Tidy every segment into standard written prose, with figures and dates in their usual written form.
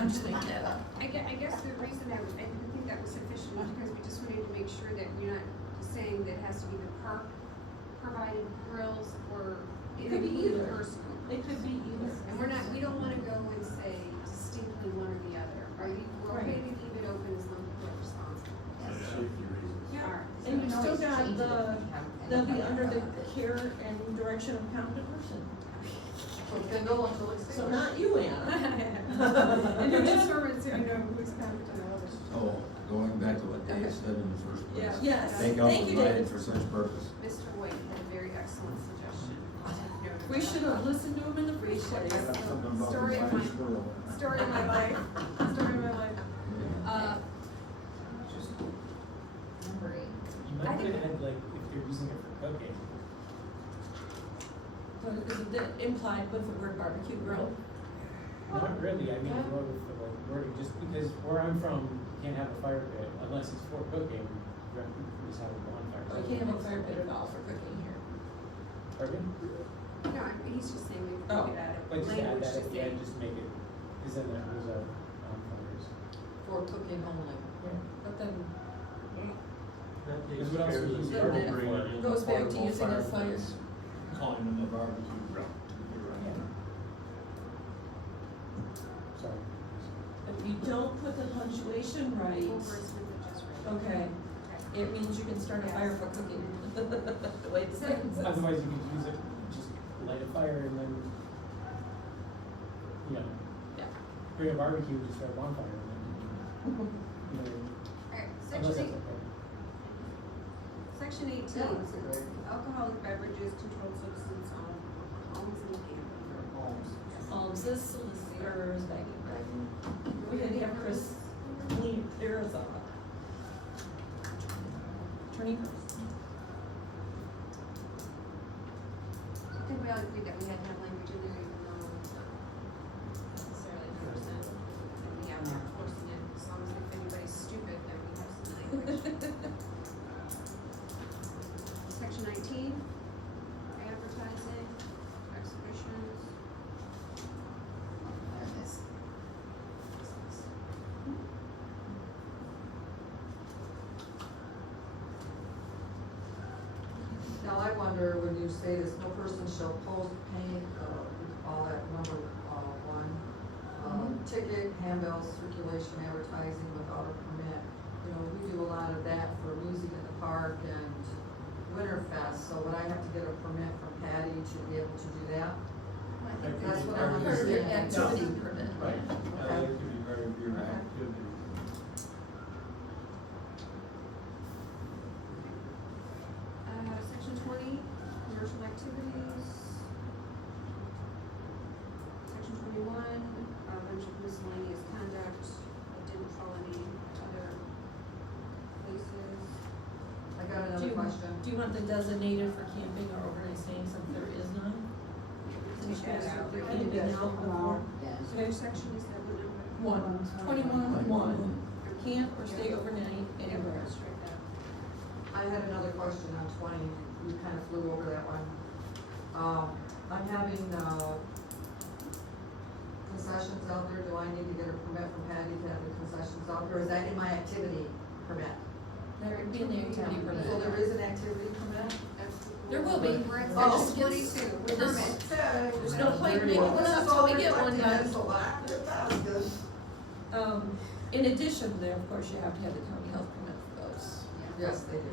I'm just making that up. I guess the reason I think that was sufficient was because we just wanted to make sure that we're not saying that it has to be the park provided grills or It could be either. personal. It could be either. And we don't wanna go and say distinctly one or the other. We're okay to keep it open as long as we're responsible. Safety reasons. Yeah. All right. And you still got they'll be under the care and direction of competent person. Can go until it's. So not you, Anna. And then just for it's, who's competent and others. So, going back to what Dave said in the first place. Yes, Take out thank you, provided David. for such purpose. Mr. White had a very excellent suggestion. We should have listened to him in the first place. Story of my- Story of my life. Story of my life. Number 8. You might want to add, like, if you're using it for cooking. So is it implied with the word barbecue grill? Not really, I mean, more with the like wording, just because where I'm from, you can't have a fire pit unless it's for cooking, you have to just have a bonfire. So you can't have a fire pit at all for cooking here. Pardon? No, he's just saying we Oh. can get at it. Like, just add Language that to at the say- end, just make it, because then there's a, bonfires. For cooking only. But then Because what else would you use Then barbecue it for? goes back to using a fire. Calling them a barbecue grill. You're right. Sorry. if you don't put the punctuation right, Wordsmith it just right. okay, it means you can start a fire for cooking. The way the sentence is. Otherwise, you could use it, just light a fire and then, you know, Yeah. bring a barbecue, just start a bonfire and then, you know, Alright, unless section that's okay. Section 18, Yeah. alcoholic beverages, controlled substance on homes and camping or homes. Almses, solicitors, begging. We didn't have Chris clean theirs up. Attorney first. I think we all agreed that we had to have language in there even though it's not necessarily 100% and we out there forcing it, as long as if anybody's stupid, then we have some language. Section 19, advertising, exhibitions. There it is. Now, I wonder, when you say this, no person shall post, paint, all that number, 1, ticket, handbills, circulation, advertising without a permit. You know, we do a lot of that for music in the park and Winterfest, so would I have to get a permit from Patty to be able to do that? I think That's what Or I'm your understanding. activity permit. Right. Okay. That could be part of your Okay. activity. Section 20, commercial activities. Section 21, a bunch of miscellaneous conduct that didn't fall any other places. I got Do another you, question. do you want the designated for camping or overnight staying since there is none? Take that out. The camping out before. Which section is that one number? 21, Can't or stay overnight anywhere. Strike that. I had another question on 20, you kind of flew over that one. I'm having, concessions out there, do I need to get a permit from Patty to have the concessions out there, or is that in my activity permit? There would be an activity permit. So there is an activity permit? There will be. We're at Oh. section 22, We're just- permit. There's no point making one up till we get one done. In addition, then, of course, you have to have the county health permit for those. Yes, they do.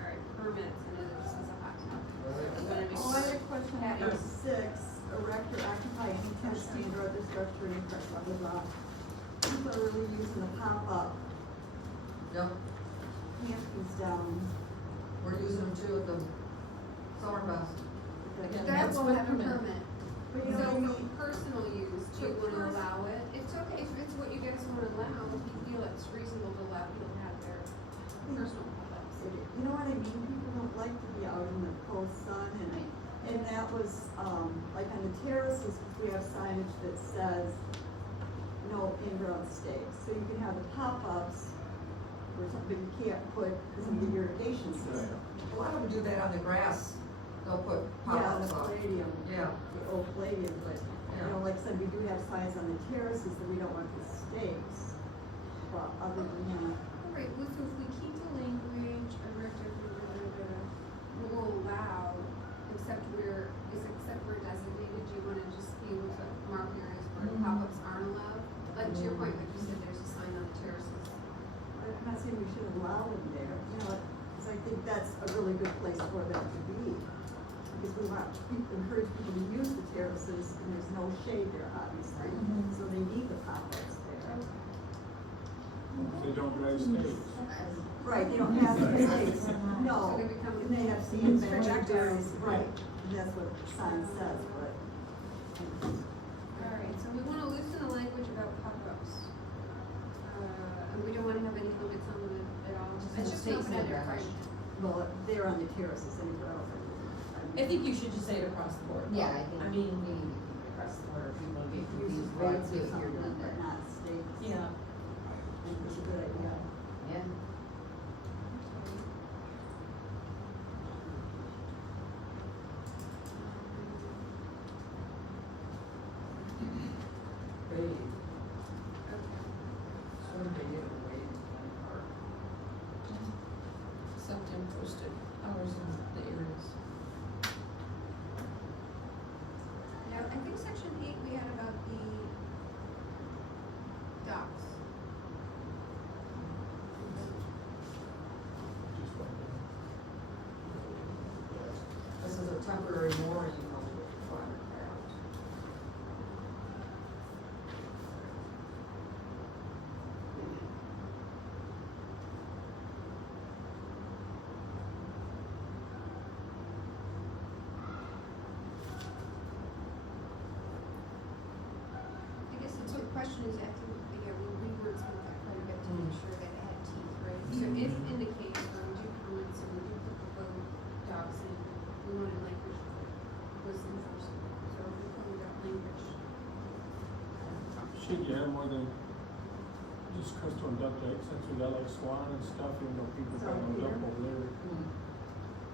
Alright, permits, and then this is a hot topic. You wanna be- Oh, I had a question on Patty. number 6, erect or occupy any tent, stand, or other structure in front of the lot. People are really using the pop-up Yep, campings down. we're using them too at the Summerfest. Again, That that's will with have a permit. permit. But you know So what I for mean? personal use, do you wanna allow it? It's okay if it's what you guys wanna allow, if you feel it's reasonable to allow people to have their personal pop-ups. You know what I mean? People don't like to be out in the cold sun and that was, like on the terraces, we have signage that says no in-ground stays. So you can have the pop-ups or something you can't put because of the irrigation system. A lot of them do that on the grass, they'll put Yeah, the pop-ups up. palladium. Yeah. The old palladium, but You know, like I said, we do have signs on the terraces that we don't want the stakes, but other than that. Alright, well, so if we keep the language, will allow, except where designated, do you wanna just be able to mark areas where pop-ups aren't allowed? Like to your point, like you said, there's a sign on the terraces. I'm not saying we should allow them there, you know, 'cause I think that's a really good place for them to be. Because we want to encourage people to use the terraces, and there's no shade there, obviously, so they need the pop-ups there. They don't drive stakes. Right, they don't have stakes, no, So they become and they have seen projectiles. right, that's what the sign says, but. Alright, so we wanna loosen the language about pop-ups. And we don't wanna have any limits on them at all. It's just States open-ended no question. Well, they're on the terraces anywhere else. I think you should just say it across the board. Yeah, I think I we mean, need to keep it across the board, people get Use confused, well, rates see or what you're something, doing but there. not stakes. yeah. I think it's a good idea. Yeah. Wade, Okay. so what do they get in Wade County Park? Self-posted hours in the areas. Now, I think section 8 we had about the docks. This is a temporary mooring of watercraft. I guess the question is, I think, again, we wordsmith that quite a bit to make sure that it had teeth, right? So if in the case where we do comments and we do put the boat docks in, we wanted language that was enforceable. So if we put that language. Should you have more than just Crystal and Duck Lake, since we got like Swan and stuff, even though people So got no here. dump over there.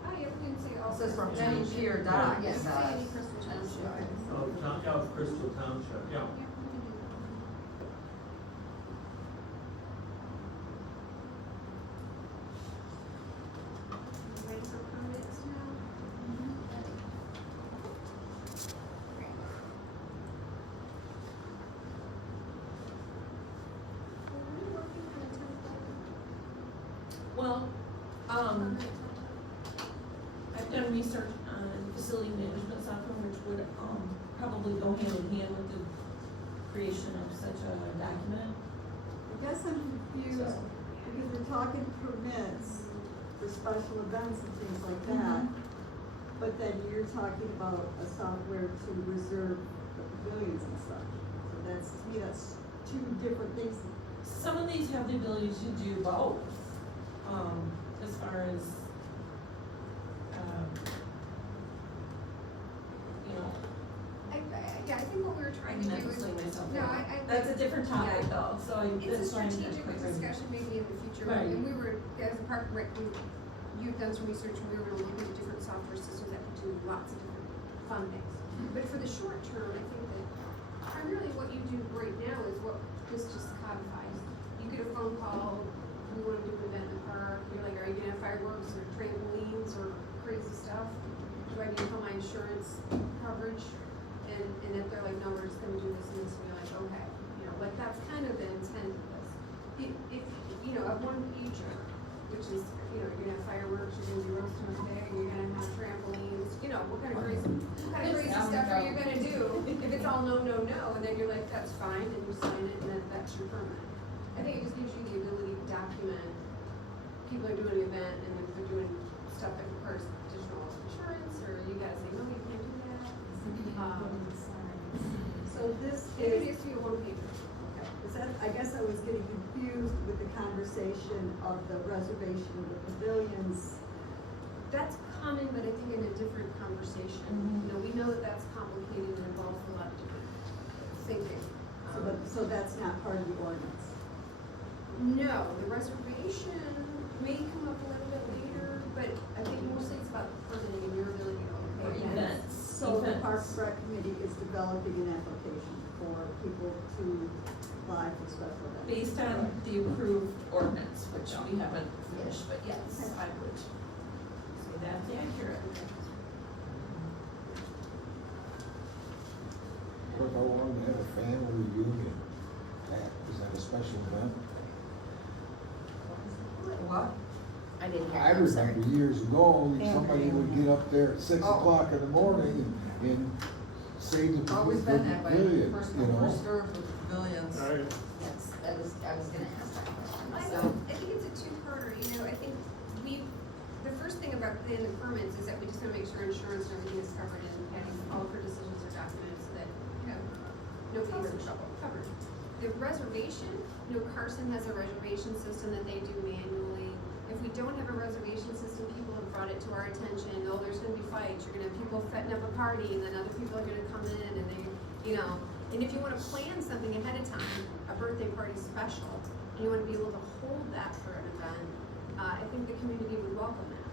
Oh, yeah, we can say all. It says from Crystal any Township. pier dock, Yeah, it say says. any Crystal Township. Oh, Crystal Township. Yeah. Yeah, we can do that. Ready for comments now? Okay. Well, we're working on a template. Well, Comment. I've done research on facility management software, which would, probably go hand in hand with the creation of such a document. I guess I'm confused, So- because we're talking permits for special events and things like that. But then you're talking about a software to reserve the pavilions and such. So that's, to me, that's two different things. Some of these have the ability to do both, as far as, you know, Yeah, I think what we were trying to do is. explain myself. No, That's a different topic Yeah. though, so I, It's a that's why I'm not strategic quite ready. discussion maybe in the future, Right. and we were, as a park and rec, you've done some research, and we were gonna look at different software systems that could do lots of different fun things. But for the short term, I think that primarily what you do right now is what this just codifies. You get a phone call, we wanna do an event in the park, you're like, are you gonna have fireworks or trampolines or crazy stuff? Do I need to call my insurance coverage? And if they're like, no, we're just gonna do this and this, and you're like, okay, you know, like that's kind of the intent of this. If, you know, of one feature, which is, you know, you're gonna have fireworks, you're gonna be roasting a pig, you're gonna have trampolines, you know, what kind of crazy stuff are you gonna do? If it's all no, no, no, and then you're like, that's fine, and you sign it, and then that's your permit. I think it just gives you the ability to document, people are doing an event, and if they're doing stuff that requires additional insurance, or you gotta say, no, you can't do that. So this It is, needs to be a one pager. is that, I guess I was getting confused with the conversation of the reservation of the pavilions. That's common, but I think in a different conversation. You know, we know that that's complicated and involves a lot of different thinking. So that's not part of the ordinance. No, the reservation may come up a little bit later, but I think mostly it's about permitting and your ability to Or okay. events. So the Events. Parks and Rec Committee is developing developing an application for people to apply for special events. Based on the approved ordinance, which we haven't finished, but yes, I would say that's accurate. What if I wanted to have a family reunion? Is that a special event? What? I didn't hear. I I'm sorry. remember years ago, somebody would get up there at 6 Oh. o'clock in the morning and say the Always been that way, pavilion, first you come, know? first served with pavilions. Alright, I was gonna ask that question I myself. think it's a two-parter, I think the first thing about paying the permits is that we just wanna make sure insurance and everything is covered and having all of her decisions are documented so that, nobody's in trouble, covered. The reservation, Carson has a reservation system that they do manually. If we don't have a reservation system, people have brought it to our attention, oh, there's gonna be fights, you're gonna have people setting up a party, and then other people are gonna come in and they, and if you wanna plan something ahead of time, a birthday party special, and you wanna be able to hold that for an event, I think the community would welcome that.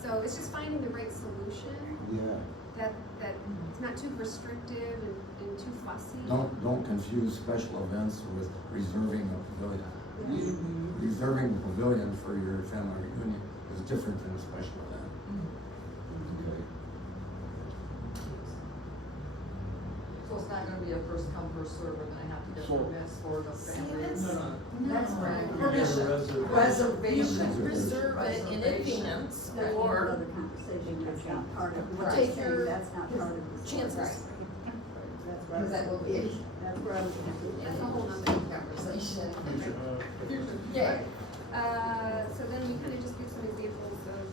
So it's just finding the right solution Yeah. that it's not too restrictive and too fussy. Don't confuse special events with reserving a pavilion. Reserving the pavilion for your family reunion is different than a special event. Okay. So it's not gonna be a first come, first serve, we're gonna have to get So- permits for the family. That's right. Permission. Reservation. You could reserve it in Reservation. advance, That's or another conversation, that's not part of, what Take I'm your saying, that's not part of this. chances. That's where I Because that will be, That's where I was confused. That's a whole nother conversation. Okay, so then we kind of just give some examples of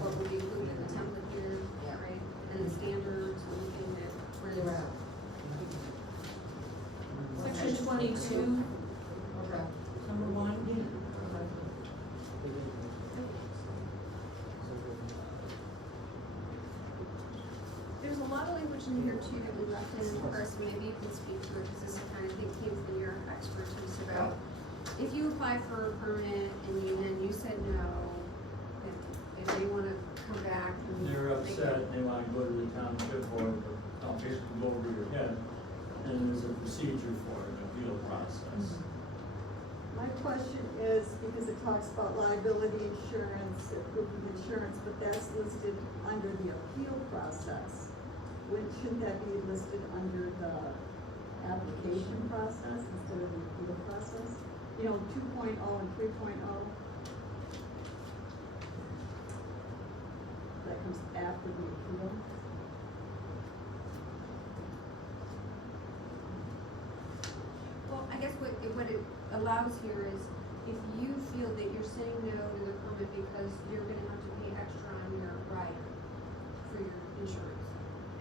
what would be included in the template here, Yeah. right? And the standards, looking at. Where you at? Section 22, Okay. number 1. There's a lot of language in here too that we left in, Chris, maybe you can speak to it, because this is kind of, I think, came from your expertise about, if you apply for a permit and then you said no, if they wanna come back and. They're make upset, it- they wanna go to the township board, but I'll basically go over your head. And there's a procedure for it, an appeal process. My question is, because it talks about liability insurance, proof of insurance, but that's listed under the appeal process. Shouldn't that be listed under the application process instead of the appeal process? 2.0 and 3.0. That comes after the appeal. Well, I guess what it allows here is, if you feel that you're saying no to the permit because you're gonna have to pay extra on your rider for your insurance.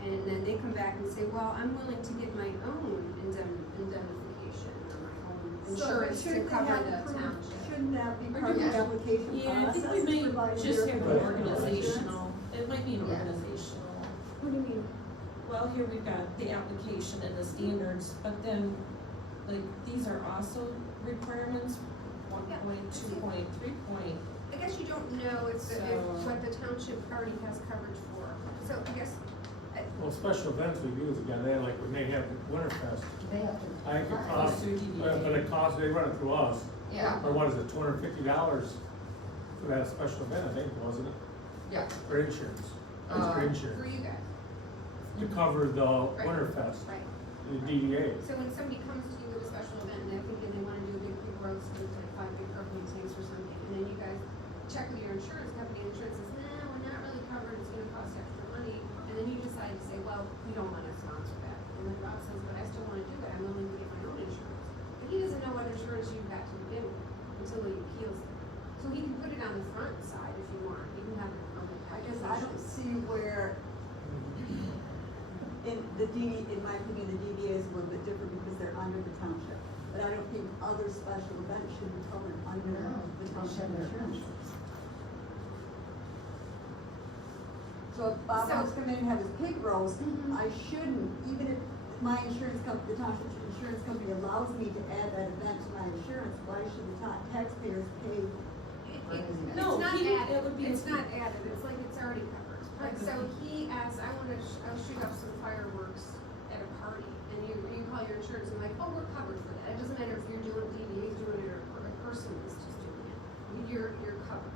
And then they come back and say, well, I'm willing to get my own indemnification or my own insurance to Shouldn't they cover have the proof- township. Shouldn't that be part of the Yeah. application Yeah, I process? think we may providing just their have an proof of organizational, it might be an Yeah. organizational. What do you mean? Well, here we've got the application and the standards, but then, like, these are also requirements, 1.2.3. I guess you don't know if So- what the township already has coverage for. So I guess, well, special events we use again, they like when they have Winterfest, They have to. I think it costs, Through DDA. but it costs, they run it through us. Yeah, Or what is it, $250 for that special event, I think, wasn't it? Yeah. For insurance, it's for for insurance, you guys, to cover the Right. Winterfest, right? the DDA. So when somebody comes to you with a special event and they're thinking they wanna do a big roast with like 5 big propane tanks or something, and then you guys check with your insurance company, insurance says, nah, we're not really covered, it's gonna cost extra money, and then you decide to say, well, we don't wanna sponsor that. And then Rob says, but I still wanna do it, I'm willing to get my own insurance. But he doesn't know what insurance you've got to begin with until he appeals it. So he can put it on the front side if you want, you can have it on the I guess I don't see where, in my opinion, the DDA is a little bit different because they're under the township. But I don't think other special events should be covered under No, the they township shouldn't. insurance. So if Bob So- wants to come in and have his pig roast, Mhm. I shouldn't, even if my insurance company, the township insurance company allows me to add that event to my insurance, why should the taxpayers pay? No, It's not he- added, it would be- it's not added, it's like it's already covered. Like, so he asked, I'll shoot up some fireworks at a party, and you call your insurance, and like, oh, we're covered for that, it doesn't matter if you're doing DDA's doing it, or a person is just doing it, you're covered.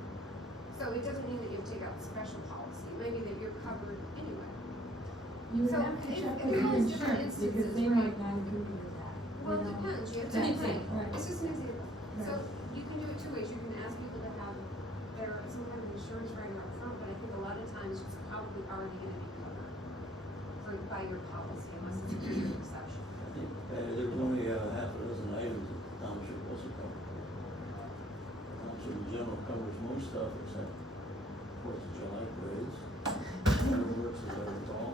So it doesn't mean that you have to take out the special policy, it may be that you're covered anyway. You would So have to it- check it with your goes different insurance, because instances, they right? might not agree with that. Well, it you know? depends, you have It's an to, example. Right. it's just an example. So Right. you can do it two ways, you can ask people to have some kind of insurance rider up front, but I think a lot of times it's probably already gonna be covered by your policy unless it's a clear exception. I think, there was only half a dozen items that the township wasn't covered for. Township in general covers most stuff except Fourth of July parades, fireworks, as I recall.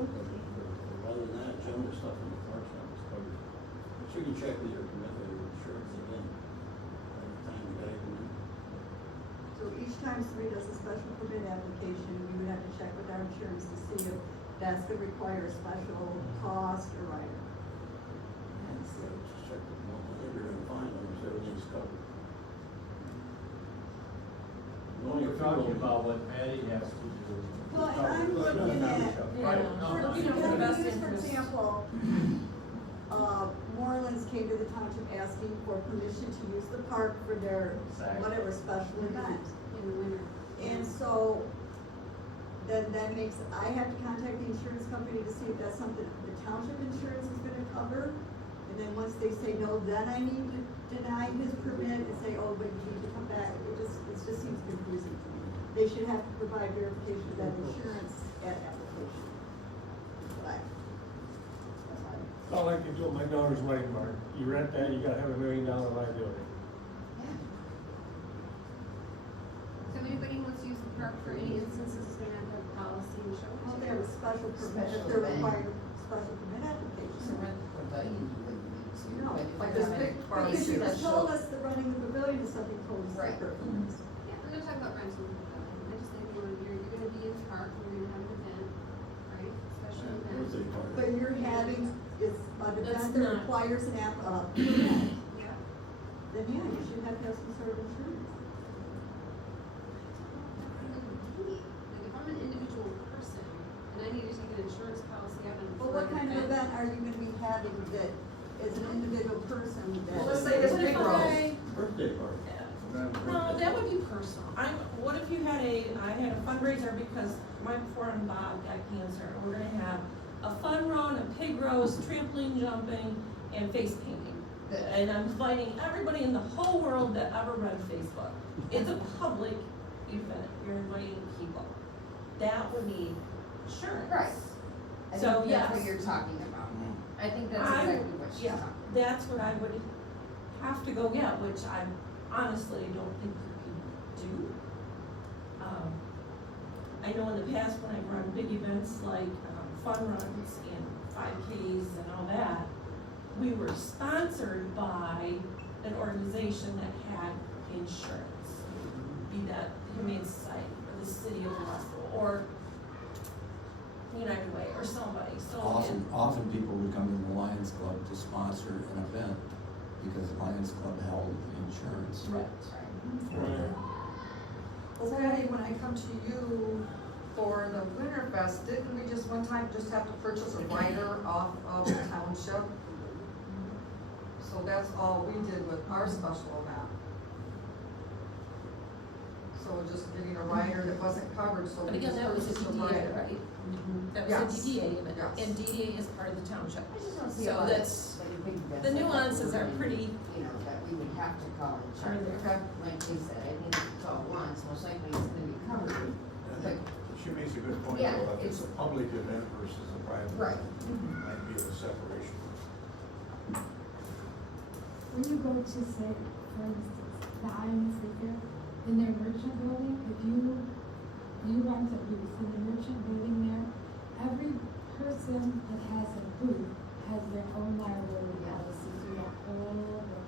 Other than that, general stuff in the parks now is covered. But you can check with your commitment or insurance again, every time you gotta go in. So each time somebody does a special permit application, we would have to check with our insurance to see if that's gonna require a special cost or rider. And so just check with them, I think you're gonna find almost everything's covered. We're talking about what Patty has to do. Well, and I'm looking at, Right, Yeah. no, for, You know, for the best for interest. example, Morelands came to the township asking for permission to use the park for their Exactly. whatever special event. In the winter. And so, then that makes, I have to contact the insurance company to see if that's something the township insurance is gonna cover. And then once they say no, then I need to deny his permit and say, oh, but you need to come back. It just seems confusing to me. They should have to provide verification of that insurance at application. But It's all like you do at my daughter's wedding, Mark. You rent that, you gotta have $1 million liability. So if anybody wants to use the park for any instances, is gonna have to have a policy and show it well, to they have you. a special permit, if Special they're event. required special permit So application. rent the pavilion, you wouldn't need to. No, but if like you're this having big a party. Because you just special- told us that running the pavilion is something totally Right. separate. Yeah, we're gonna talk about rental. I just think you're gonna be in the park, and we're gonna have an event, right, special event. Birthday party. But you're having, it's an That's event that not- requires an permit, Yeah. then yeah, you should have to have some sort of insurance. Like if I'm an individual person, and I need to take an insurance policy out on. But what kind of event are you gonna be having that is an individual person that? Well, let's say it's What if big I- roast. Birthday party. No, that would be personal. What if you had I had a fundraiser because my poor and Bob got cancer, and we're gonna have a fun run, a pig roast, trampoline jumping, and face painting. And I'm inviting everybody in the whole world that ever read Facebook. It's a public event, you're inviting people. That would need insurance. Right. I So, think that's what yes. you're talking about. I think that's I- exactly what she's yeah, talking about. that's what I would have to go get, which I honestly don't think you can do. I know in the past when I run big events like, fun runs and 5Ks and all that, we were sponsored by an organization that had insurance. Be that the Humane Society or the City of Russell or United Way or somebody, so. Often people would come to the Lions Club to sponsor an event because the Lions Club held insurance Right. for their. Well, Patty, when I come to you for the Winterfest, didn't we just one time just have to purchase a rider off of the township? So that's all we did with our special event. So just getting a rider that wasn't covered, so But we again, just that was a purchased a DDA, rider. right? That Yes. was a DDA event, Yes. and DDA is part of the township. I just don't see So a lot of, that's- like, a big events the like that nuances where are we, pretty- You know, that we would have to call Are insurance. there? Okay. Like they said, I think if it's all once, most likely it's gonna be covered. But, She makes a good point, Yeah, though, if it's it's- a public event versus a private. Right. Might be a separation. When you go to say, for instance, the Islands Figure, in their merchant building, if you rent a booth in the merchant building there, every person that has a booth has their own liability policy through that whole building.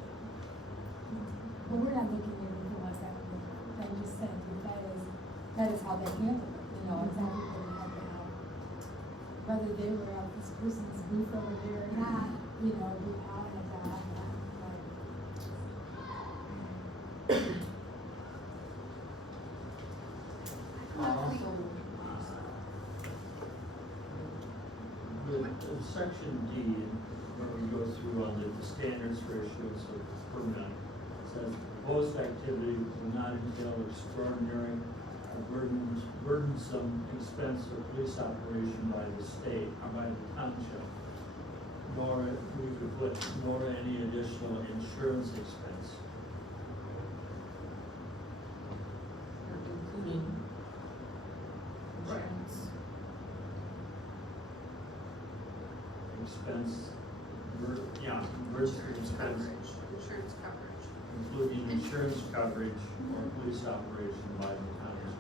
But we're not making anything like that, I'm just saying, that is how they handle it, you know, it's everybody had to have. Whether they were at this person's booth over there or not, you know, we all had to have that, like. section D, when we go through on the standards for issuance of permit, it says proposed activity will not entail extraordinary or burdensome expense or police operation by the state or by the township, nor, we could put, nor any additional insurance expense. Including insurance. Burdensome Insurance expense, coverage, insurance coverage. including insurance coverage or police operation by the township.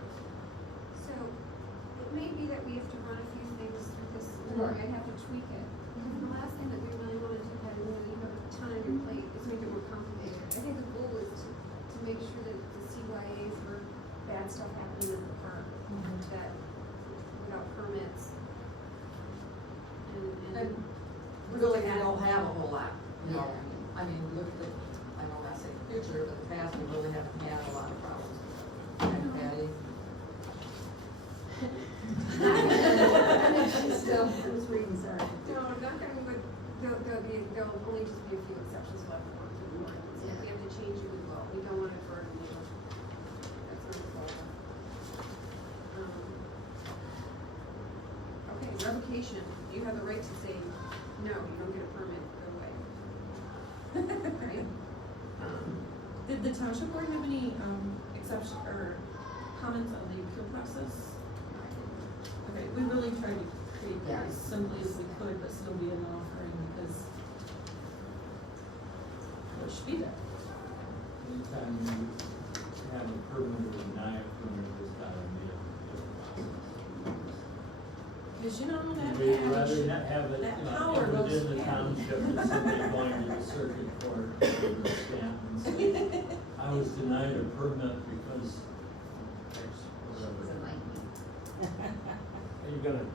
So, it may be that we have to run a few things through this, or I'd have to tweak it. Because the last thing that we really wanted to have, when you have a ton on your plate, is make it more complicated. I think the goal is to make sure that the CYA for bad stuff happening in the park, that without permits. And really, we don't have a whole lot, you know, I mean, look at the, I don't wanna say the future, but the past, we really haven't had a lot of problems. And Patty? She's still, I'm just reading, sorry. No, not gonna, but there'll only just be a few exceptions left for the ordinance. If we have to change it, we will. We don't want it for every year. That's not the goal. Okay, revocation. You have the right to say, no, you don't get a permit, go away. Right? Did the township board have any, exception, or comments on the appeal process? Okay, we really tried to create that as simply as we could, but still be an offering, because it should be there. Anytime you have a permit or deny a permit, it's gotta be a Because you know, that We'd rather patch, not have it, that you know, power goes within the to township, than somebody going to the circuit court with a stamp and say, I was denied a permit because X, whatever. Are you gonna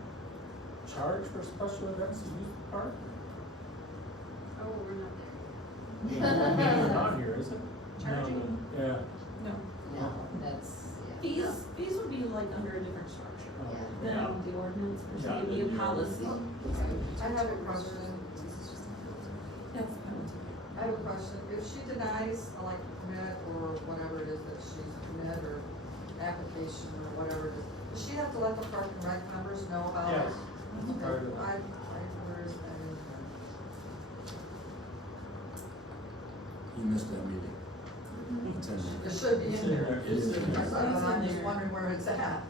charge for special events to use the park? Oh, we're not there. It's not here, is it? Charging? Yeah. no. No, that's, yeah. Fees would be like under a different structure Yeah. than the ordinance, per se, Yeah, it'd be a the policy. I have a question. That's the penalty. I have a question. If she denies, like, a permit or whatever it is that she's permit or application or whatever it is, does she have to let the park and rec members know about it? Yes, that's part of it. Where is that in there? You missed that meeting. It's in It there. should be It's in there. It's in there. I'm just wondering where it's at.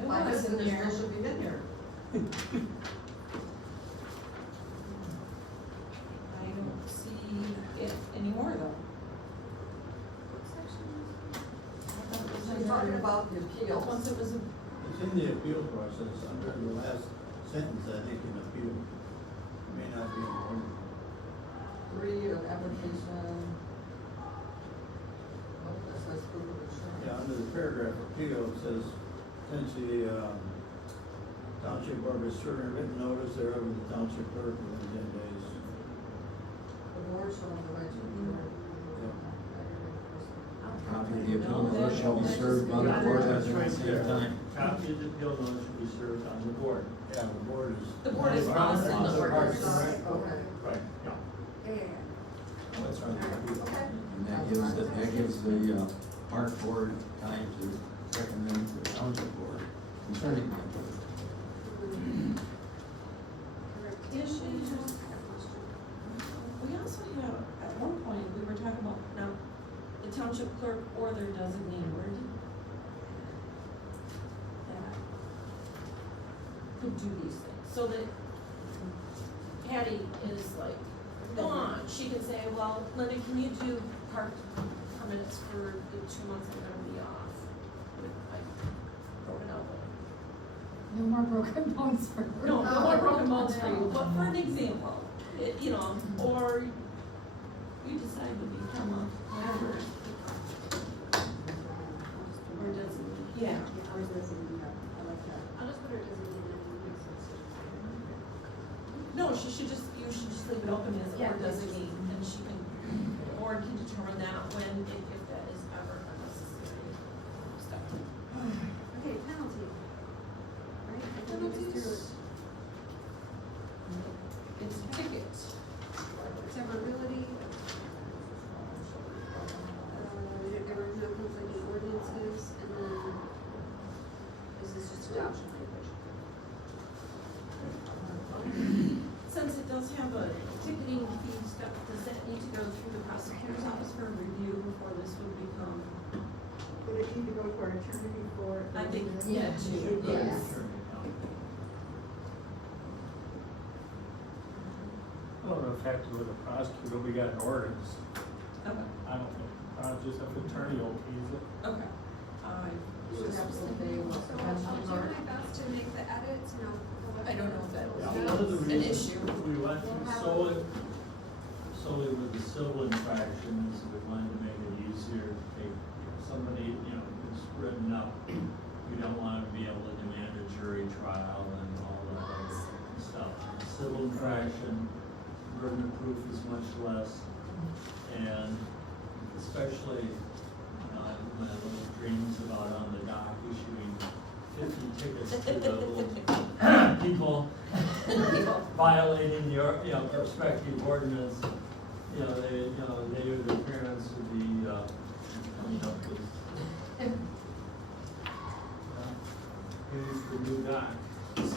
It Like I was said, in it there. should be in here. I don't see it anymore though. What section She's talking about the appeals. Once it was, It's in the appeal process, under the last sentence, I think, in appeal. It may not be important. 3 of application. Oh, this says proof of insurance. Yeah, under the paragraph appeal, it says, since the, township board has certain written notice thereof in the township clerk within 10 days. The board shall have the right to appeal. Copy of the appeal notice shall be served on the board at the same time. Copy of the appeal notice should be served on the board. Yeah, the board is. the board is promising the ordinance. Okay. Right, yeah. Yeah. That's right. Okay. And that gives the, park board time to recommend to the township board concerning that. Issues. We also have, at one point, we were talking about, now, the township clerk or their designated that could do these things, so that Patty is like, gone, she can say, well, Linda, can you do park permits for the 2 months I'm gonna be off? With like broken elbow. No more broken bones for her. No, no more broken bones for you, but for an example, you know, or you decide to become a whatever. Or doesn't, yeah. Or does it, I like that. I'll just put her designated, that makes sense. No, she should just, you should just leave it open as Yeah. or designate, and she can, the board can determine that when, if that is ever a necessary step. Okay, penalty. Right? I think we just threw it. Penalties. it's a ticket. Severability. There were no conflicting ordinances, and then this is just adoption language. Since it does have a ticketing fee stuff, does that need to go through the prosecutor's office for review before this would become? Would it need to go to our attorney before? I think, Yeah. too, yes. I don't know if it had to go to the prosecutor, we got an ordinance. Okay, I don't think, just if the attorney okays it. okay. You would have to obey what So the I'll conventions do are. my best to make the edits, and I don't know if that was Yeah, one of the an reasons issue. we went solely with the civil infractions, we wanted to make it easier to take somebody, who's written up. We don't want to be able to demand a jury trial and all that other stuff. Civil infraction, burden of proof is much less, and especially, I have my little dreams about on the dock issuing 50 tickets to the little people violating your, respective ordinance. They or their parents would be, coming up with, here's the new dock. Can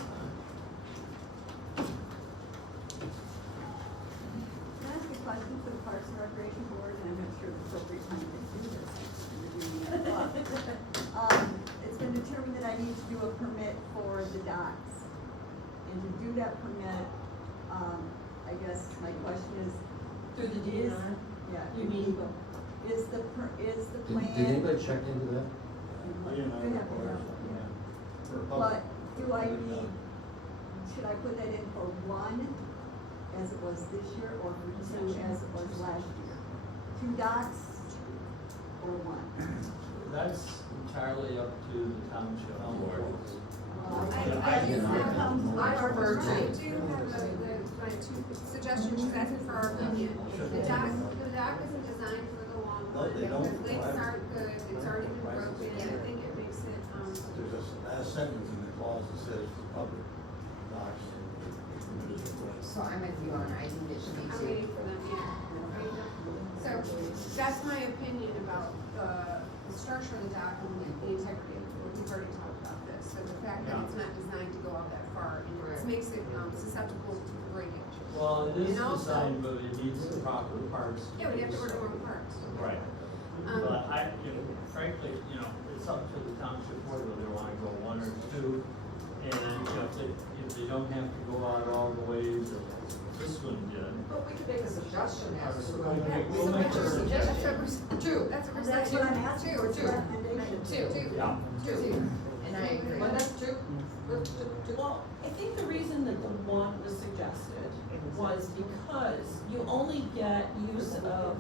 I ask a question for the Parks and Recreation Board, and I'm not sure the appropriate time to do this. It's been determined that I need to do a permit for the docks. And to do that permit, I guess my question is. Through the is- DNR? Yeah. You mean- Is the plan? Did anybody check into that? Could have been, yeah. But do I need, should I put that in for one, as it was this year, or for two, as it was last year? 2 docks, or one? That's entirely up to the township board. I prefer to. I do have my two suggestions, she's asking for our opinion. The dock isn't designed for the long No, run, they don't. the leaks aren't good, it's already been broken, and I think it makes it, There's a last sentence in the clause that says for public docks. So I'm with you on, I think it should be I'm two. waiting for them, yeah. So, that's my opinion about the structure of the dock and the integrity of it, we've already talked about this. So the fact that it's not designed to go out that far, and it makes it susceptible to breakage. Well, it is And also- designed, but it needs the proper parts. Yeah, we'd have to order more parts. Right. But frankly, it's up to the township board whether they wanna go 1 or 2. And, if they don't have to go out all the way that this one did. But we could make a suggestion as to. We'll make That's a a suggestion. suggestion. Two. That's a That's what I'm asking, Two, what's the two. recommendation? Two. Yeah. Two. And I agree. Well, that's two. Well, I think the reason that the one was suggested was because you only get use of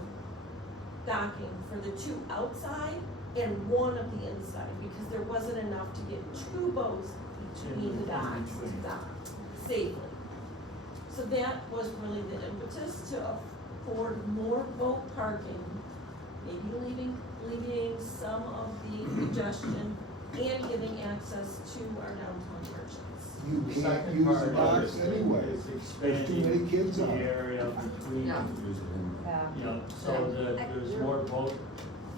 docking for the 2 outside and 1 of the inside, because there wasn't enough to get 2 boats between the docks to dock safely. So that was really the impetus to afford more boat parking, maybe alleviating some of the congestion and giving access to our downtown merchants. You The can't second use part the of docks it anyway. is There's too many kids expanding on the it. area between, Yeah. Use it in- so that there's more boat,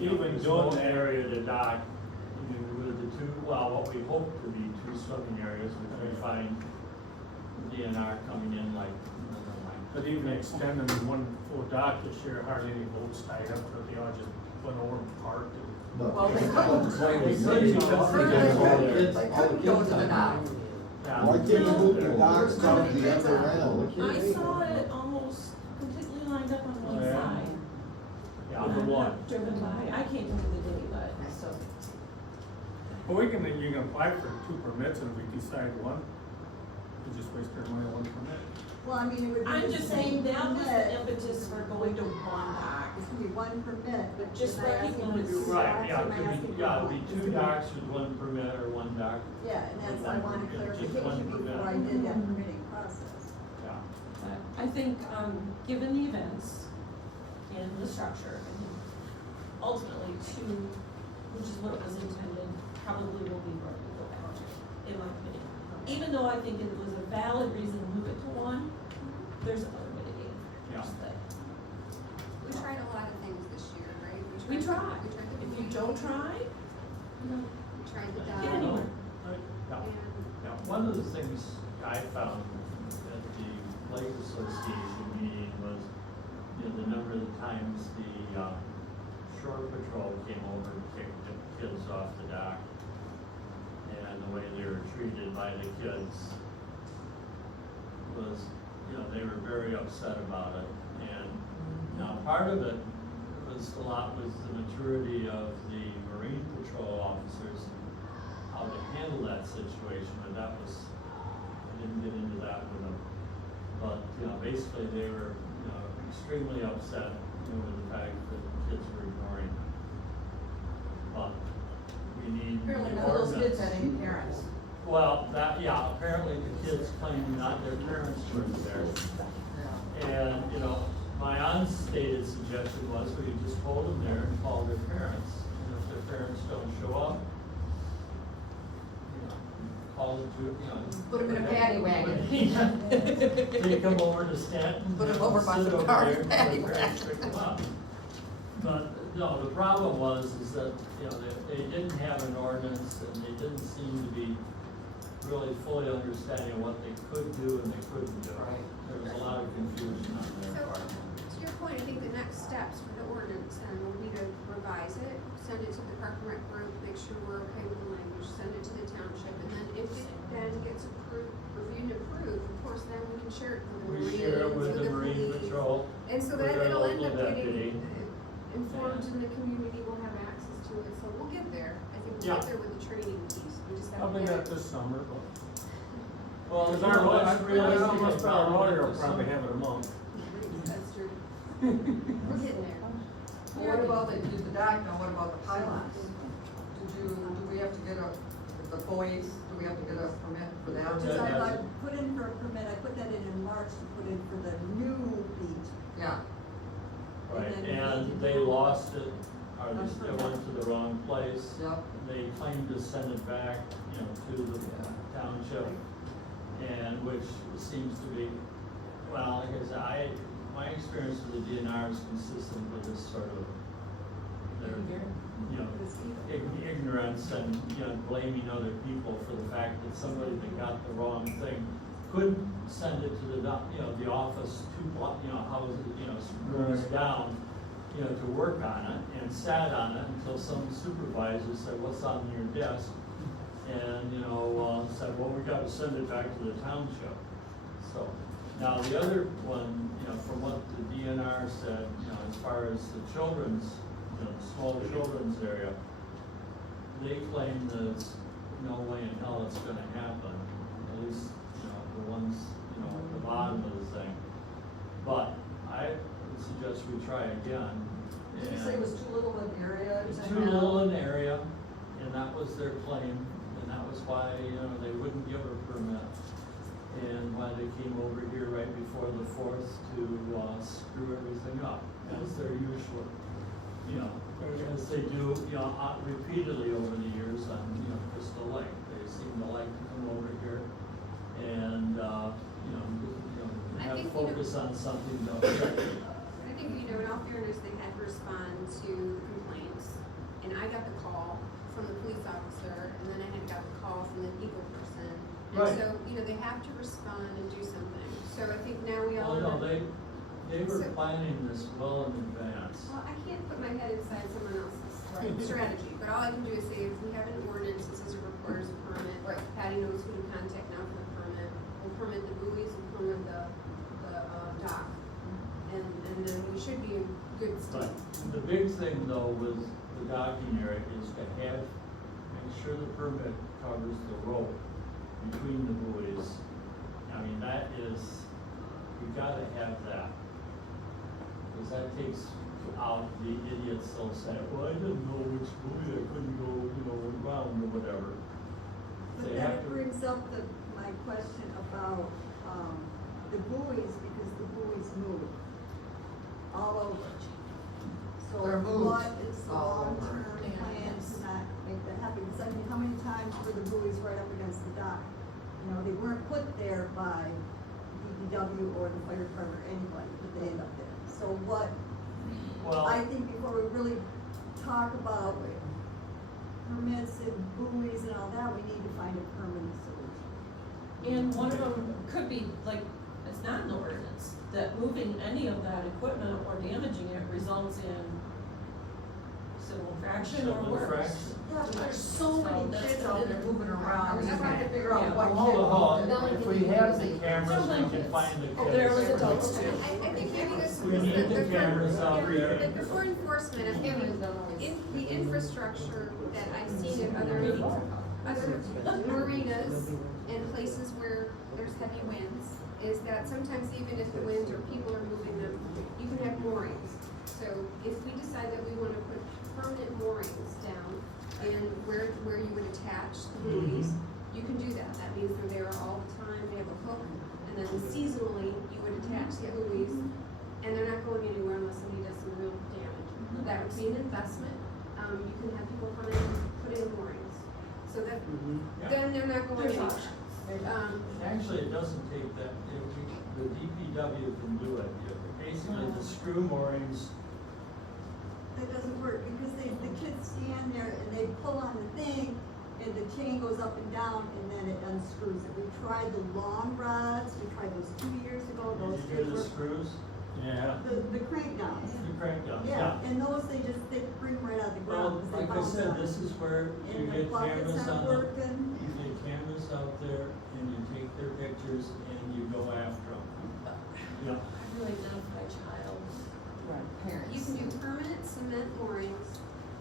Even there's doing more that- area to dock. With the 2, what we hope to be 2 swimming areas, which we find DNR coming in like. But even extending one full dock this year, hardly any boats tied up, but they all just went over and parked. Well, they couldn't. They could because they get all their. They couldn't go to the dock. Yeah. Why can't you move the docks down to the upper end? I saw it almost completely lined up on one Oh, yeah? side. Yeah, the one. Driven by, I can't remember the day, but I still. But you can apply for 2 permits, and if we decide one, we just waste our money on 1 permit. Well, I mean, it would be I'm the just same saying that was the permit. impetus for going to 1 dock. It's gonna be 1 permit, but Just am I asking for recognize- 2 Right, docks, yeah, or am I it could asking be, for yeah, it'd one? be 2 docks with 1 permit or 1 dock. Yeah, and that's, I wanted Just one clarification permit. before I did that permitting process. Yeah. But I think, given the events and the structure, I think ultimately 2, which is what it was intended, probably will be where we go back to, in my opinion. Even though I think it was a valid reason to move it to 1, there's another mitigating Yeah. factors that. We tried a lot of things this year, right? We tried. We tried the If you buoy, don't try, we tried the Get dive, anywhere. Yeah. and Now, one of the things I found at the Lake Association meeting was, you know, the number of the times the, shore patrol came over and kicked the kids off the dock. And the way they were treated by the kids was, you know, they were very upset about it. And now part of it was a lot was the maturity of the Marine Patrol officers, how to handle that situation, but that was, I didn't get into that with them. But, you know, basically they were, you know, extremely upset, you know, with the fact that the kids were ignoring. But we need Apparently the none of those kids ordinance. had any parents. Well, that, yeah, apparently the kids claimed not their parents were there. Yeah. And, you know, my unstated suggestion was we just hold them there and call their parents. And if their parents don't show up, you know, call them to, you know. Put 'em in a paddy wagon. They come over to Stanton. Put 'em over by sit the over car there, and paddy and their parents pick 'em up. But, no, the problem was, is that, you know, they didn't have an ordinance and they didn't seem to be really fully understanding what they could do and they couldn't do. Right. There was a lot of confusion on their So, part. to your point, I think the next steps for the ordinance then will be to revise it, send it to the Park and Rec group, make sure we're okay with the language, send it to the township, and then if it then gets approved, reviewed and approved, of course, then we can share it with the We Marines, share it with the police. Marine Patrol. And so with then our it'll end local up deputy. getting informed and the community will have access to it, so we'll get there. I think we'll Yeah. get there with the training piece, we just have to Probably get not it. this summer, but. Well, Cause you our know, lawyer, that's our realistic. lawyer will probably have it a month. That's true. We're getting there. Well, what about they do the dock, now what about the pylons? Do we have to get the buoys, do we have to get a permit for that? Permit. So Yeah, I put in for a permit, I put that in March to put in for the new beach. Yeah, Right, And then and they lost it, or they went to the wrong place. yep. They claimed to send it back, you know, to the township, and which seems to be, well, like I said, my experience with the DNR is consistent with this sort of, their, you know, ignorance and, you know, blaming other people for the fact that somebody that got the wrong thing couldn't send it to the, you know, the office two block, you know, houses, you know, rooms down, you know, to work on it, and sat on it until some supervisor said, what's on your desk? And, you know, said, well, we gotta send it back to the township. So, now the other one, you know, from what the DNR said, you know, as far as the children's, you know, the small children's area, they claim there's no way in hell it's gonna happen, at least, you know, the ones, you know, at the bottom of the thing. But I would suggest we try again. Did you say it was too little an area? It's to too have? little an area, and that was their claim, and that was why, you know, they wouldn't give a permit. And why they came over here right before the 4th to, screw everything up, as they're usual, you know, as they do, you know, repeatedly over the years on, you know, Crystal Lake. They seem to like to come over here and, I have think, you know- focus on something to I think, you know, in all fairness, they had to respond to complaints, and I got the call from the police officer, and then I had got the call from the legal person. And Right. so, you know, they have to respond and do something, so I think now we all. Well, no, they were So- planning this well in advance. Well, I can't put my head inside someone else's strategy, but all I can do is say, if we have an ordinance that says it requires a permit, Right. Patty knows who to contact now for the permit, we'll permit the buoys, we'll permit the dock, and then we should be in good But stead. the big thing though with the docking area is to make sure the permit covers the rope between the buoys. I mean, that is, you gotta have that. Cause that takes out the idiots that'll say, well, I didn't know which buoy, I couldn't go, you know, around or whatever. But They that have to- brings up my question about, the buoys, because the buoys move all over. So They're moved what is the all over. long-term plan to not make that happen? Because I mean, how many times were the buoys right up against the dock? You know, they weren't put there by DPW or the fire department or anybody, but they end up there. So what, Well, I think before we really talk about permits and buoys and all that, we need to find a permanent solution. And one of them could be, like, it's not in the ordinance, that moving any of that equipment or damaging it results in civil infraction or Civil worse. infraction. Yeah, but there's so many That's kids not out in there there. moving around, we Yeah. have to figure out Yeah. what kid. Hold on, The only if thing we you can have do the is- cameras, we can Sometimes. find the kids. There was adults too. I think maybe this We need the front- cameras out there. Like the for enforcement, I Cameras think don't always. the infrastructure that I've seen in other marinas and places where there's heavy winds, is that sometimes even if the winds or people are moving them, you can have moorings. So if we decide that we wanna put permanent moorings down and where you would attach the buoys, you can do that. That means they're there all the time, they have a hook, and then seasonally, you would attach the buoys, and they're not going anywhere unless somebody does some real damage. That would be an investment. You can have people come in and put in moorings, so that, Yeah. then they're not going There's anywhere. Actually, it doesn't take that, the DPW can do it. Basically, the screw moorings, That doesn't work, because the kids stand there and they pull on the thing, and the chain goes up and down, and then it unscrews it. We tried the long rods, we tried those 2 years ago, those did you do did the work. screws? Yeah. The crank downs. The crank downs, Yeah, yeah. and those they bring right out of the Well, ground. 'cause they like I bounce said, on this it. is where you And the get buckets cameras aren't on the, working. you get cameras out there and you take their pictures and you go after them. Yeah. I really identify child. Parents. You can do permanent cement moorings,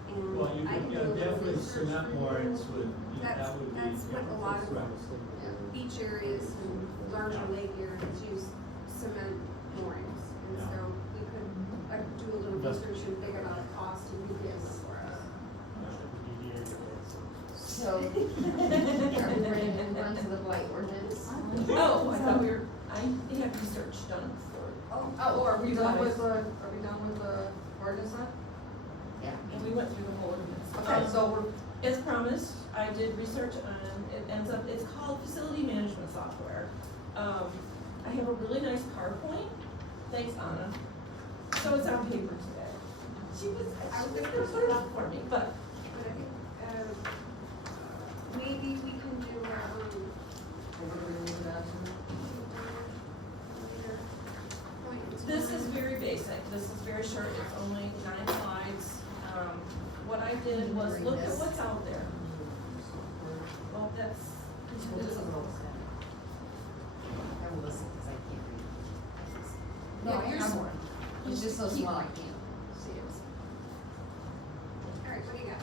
and Well, you I could, can do yeah, a little definitely research cement for you. moorings would, that That's- would be. that's what a lot of- yeah. Beach areas and larger Yeah. lake areas use cement moorings, and Yeah. so we could, I could do a little research and figure out the cost and who gets it for us. So, are we ready to move on to the blight ordinance? Oh, I thought I had research done for, Oh, are we done with the ordinance then? Yeah. and we went through the whole ordinance. Okay, so we're, As promised, I did research on, it's called facility management software. I have a really nice PowerPoint, thanks Anna. So it's on paper today. She was gonna put it up for me, but But I think, maybe we can do, we're gonna move it on to. this is very basic, this is very short, it's only 9 slides. What I did was look at what's out there. Well, that's. I will listen, cause I can't read. No, Yeah, I yours- have one. It's just so small, I can't see it. all right, what do you got?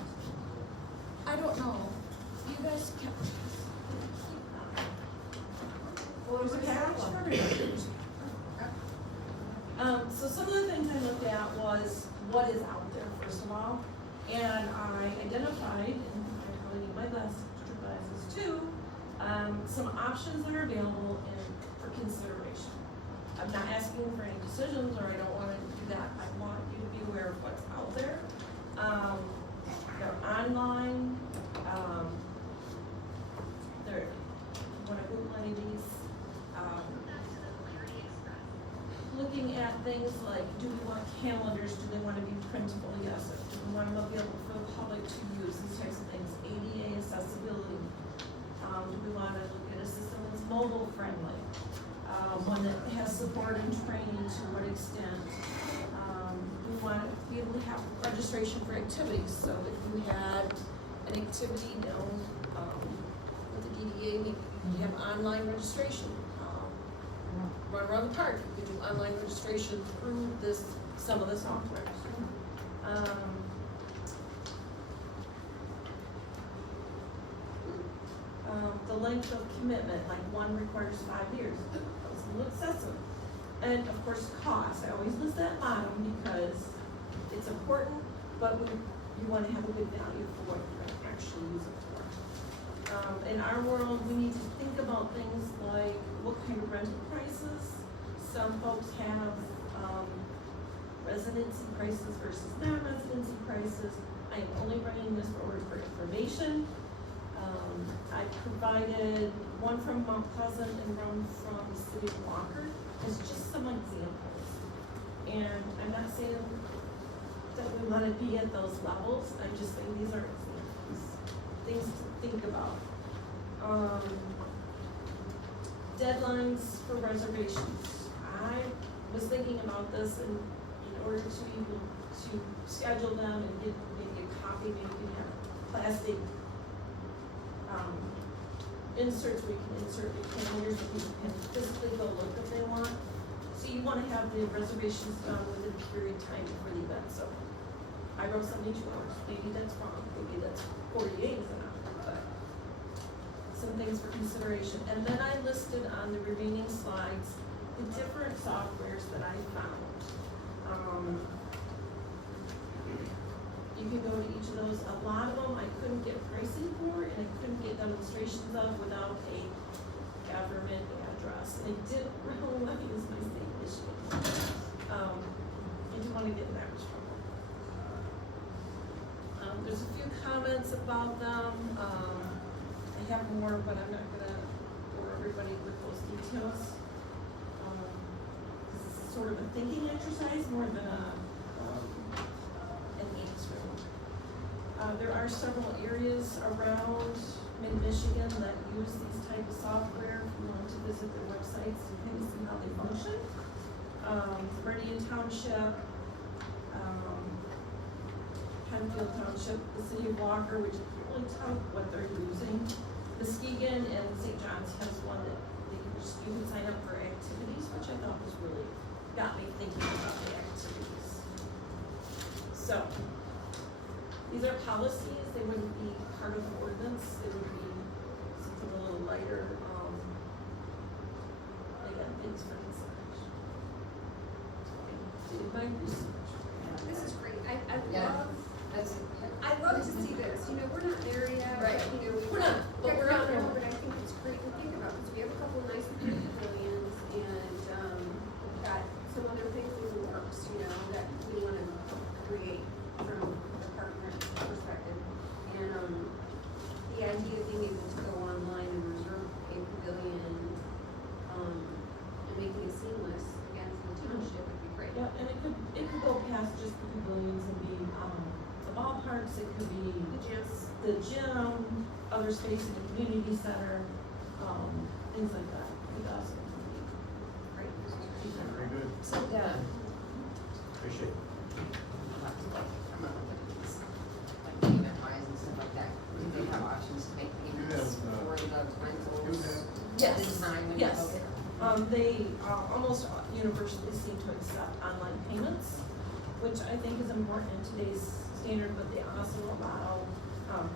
I don't know, you guys kept. Well, there's a package for everybody. So some of the things I looked at was what is out there, first of all, and I identified, and I probably need my glasses too, some options that are available for consideration. I'm not asking for any decisions, or I don't wanna do that, I want you to be aware of what's out there. They're online, when I Google any of these, looking at things like, do we want calendars, do they wanna be printable, yes, do we want them available for the public to use, these types of things, ADA accessibility. Do we wanna look at a system that's mobile friendly, one that has support and training to what extent? We wanna be able to have registration for activities, so if you had an activity, with the DDA, you have online registration. Run around the park, you could do online registration through some of the software. The length of commitment, like one requires 5 years, that's a little excessive. And of course, cost, I always list that bottom because it's important, but you wanna have a good value for what you're gonna actually use it for. In our world, we need to think about things like what kind of rental prices. Some folks have, residency prices versus non-residency prices. I am only writing this for information. I provided one from Mount Pleasant and one from the city of Walker as just some examples. And I'm not saying that we wanna be at those levels, I'm just saying these are examples, things to think about. Deadlines for reservations. I was thinking about this and in order to be able to schedule them and get maybe a copy, maybe we can have plastic, inserts we can insert the calendars that people can physically go look if they want. So you wanna have the reservations done within a period of time before the event, so I wrote 72 hours, maybe that's wrong, maybe that's 48 is enough, but some things for consideration. And then I listed on the remaining slides the different softwares that I found. You can go to each of those. A lot of them I couldn't get pricing for and I couldn't get demonstrations of without a government address. And I didn't really want to use my state of Michigan. I didn't want to get in that trouble. There's a few comments about them. I have more, but I'm not gonna bore everybody with those details. This is sort of a thinking exercise more than an answer. There are several areas around mid-Michigan that use these type of software. If you want to visit their websites, you can see how they function. Meridian Township, Penfield Township, the city of Walker, which I can't really tell what they're using. Muskegon and St. John's has one that you can sign up for activities, which I thought was really, got me thinking about the activities. So, these are policies, they wouldn't be part of the ordinance, they would be something a little lighter, again, things for consideration. Did my research. This is great, I Yeah. love, That's, I love to see this, you know, we're not there yet, Right. but, you know, We're not, but we're out there. But I think it's great to think about, because we have a couple nice pavilions, and, we've got some other things in the works, you know, that we wanna create from the partner perspective. And, the idea of being able to go online and reserve a pavilion, and making it seamless, again, for the township would be great. Yeah, and it could go past just the pavilions and be, the ballparks, it could be the gym, other space in the community center, things like that. It does. Great. Very good. so, Appreciate it. like payment wise and stuff like that, do they have options to make payments You have, for the rentals? Yes. At the time when you Yes. okay. They almost universally seem to accept online payments, which I think is important in today's standard, but they also allow,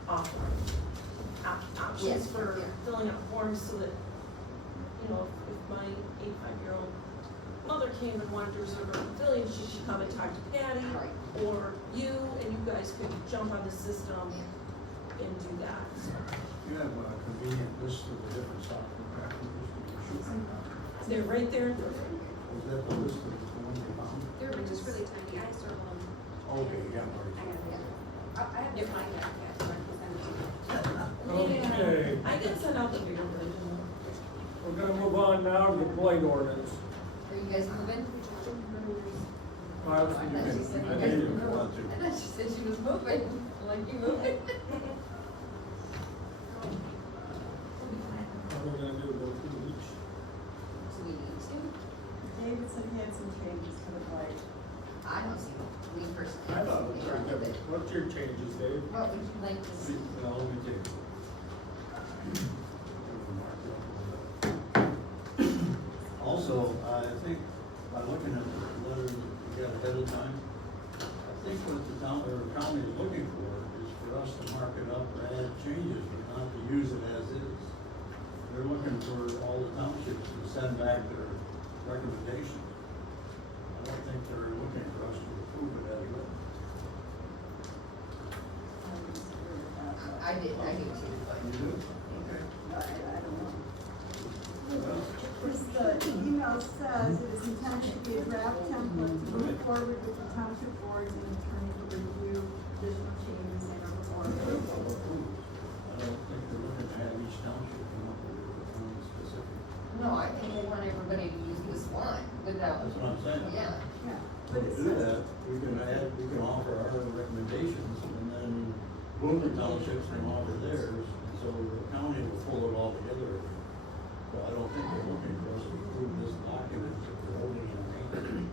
offline options Yes, for yeah. filling out forms so that, you know, if my 85-year-old mother came and wanted to reserve a pavilion, she should come and talk to Patty Right. or you, and you guys could jump on the system and do that, so. You have a convenient list of the different software packages you should have. They're right there. Was that the list of the ones you found? They're just really tiny, I circled them. Okay, you got more. I got it. I have Yep. to find it, yeah, so I can send it to you. Okay. I can send out the bigger version. We're gonna move on now to the blight ordinance. Are you guys moving? I was I thinking, thought she said I you guys didn't were want to. moving. I thought she said she was moving, I'm like, you moving? What we're gonna do, go through each. Do we need to? David said he had some changes to the blight. I don't see, me personally. I thought it was don't see pretty wrong with good. it. What's your changes, Dave? What would you like to see? Well, let me take it. Also, I think by looking at the letters that we got ahead of time, I think what the town, or county is looking for is for us to mark it up or add changes, but not to use it as is. They're looking for all the townships to send back their recommendations. I don't think they're looking for us to approve it as written. I do too, but. You do? Okay. I don't know. The email says it is intended to be a draft template to move forward with the township boards and attorney to review additional changes and approval. I don't think they're each township come up with their own specific. No, I think they want everybody to use this one without, That's what I'm saying. yeah. Yeah, So but to it do says, that, we can offer our recommendations, and then the townships can offer theirs, so the county will pull it all together. So I don't think they're looking for us to approve this document, if they're holding it in our hand.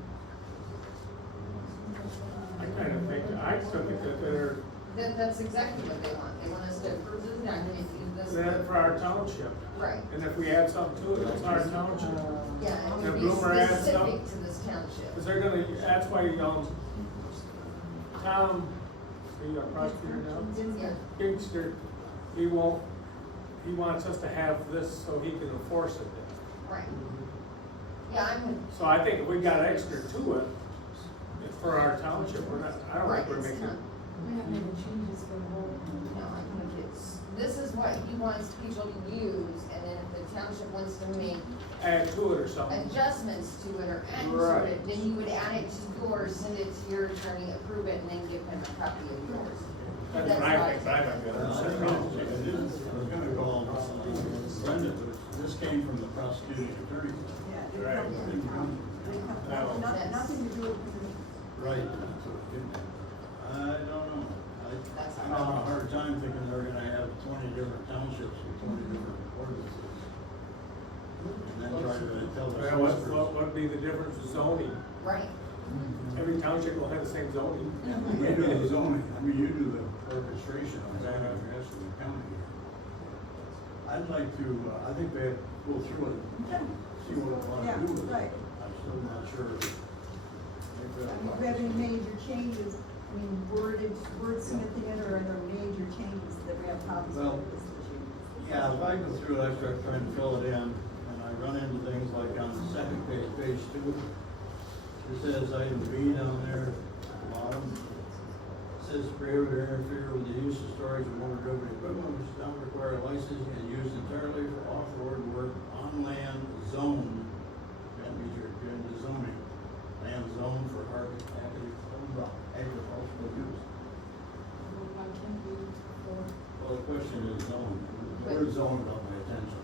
I kind of think, I took it that they're, That's exactly what they want. They want us to approve this document, use this. that for our township. Right. And if we add something to it, it's our township. Yeah, and it If would be Bloomer adds specific something- to this township. Cause they're gonna, that's why, Tom, are you a prosecutor now? Yeah. Gangster, he wants us to have this so he can enforce it. Right. Yeah, I'm, So I think if we got extra to it, for our township, we're not, I don't right, think we're it's making. not, We're not making changes for the whole. no, I think it's, this is what he wants people to use, and then if the township wants to make Add to it or something. adjustments to it or add to Right. it, then you would add it to yours, send it to your attorney, approve it, and then give him a copy of yours. That's what I think, but I'm not I gonna. was gonna call Brenda, but this came from the prosecuting attorney. yeah, it Right. comes from, nothing to do with the. Right. I don't know. That's I have a hard time thinking they're gonna have 20 different townships with 20 different ordinances. And then try to tell the Yeah, what solicitors. would be the difference with zoning? Right. Every township will have the same zoning. We do the zoning, I mean, you do the orchestration on that, I'm asking the county. I'd like to, I think they go through it, see what they wanna Yeah, do with it. right. I'm still not sure. Have you had any major changes, I mean, wordsmithing it, or are there major changes that we have problems Well, with this issue? Yeah, if I go through it, I start trying to fill it in, and I run into things like on the second page, page 2, it says item B down there, at the bottom. It says prohibit or interfere with the use of storage of motor driven equipment which does not require a license and used entirely for off-road work on land zone. That means you're into zoning, land zone for agricultural use. Well, the question is zone, the word zone got my attention.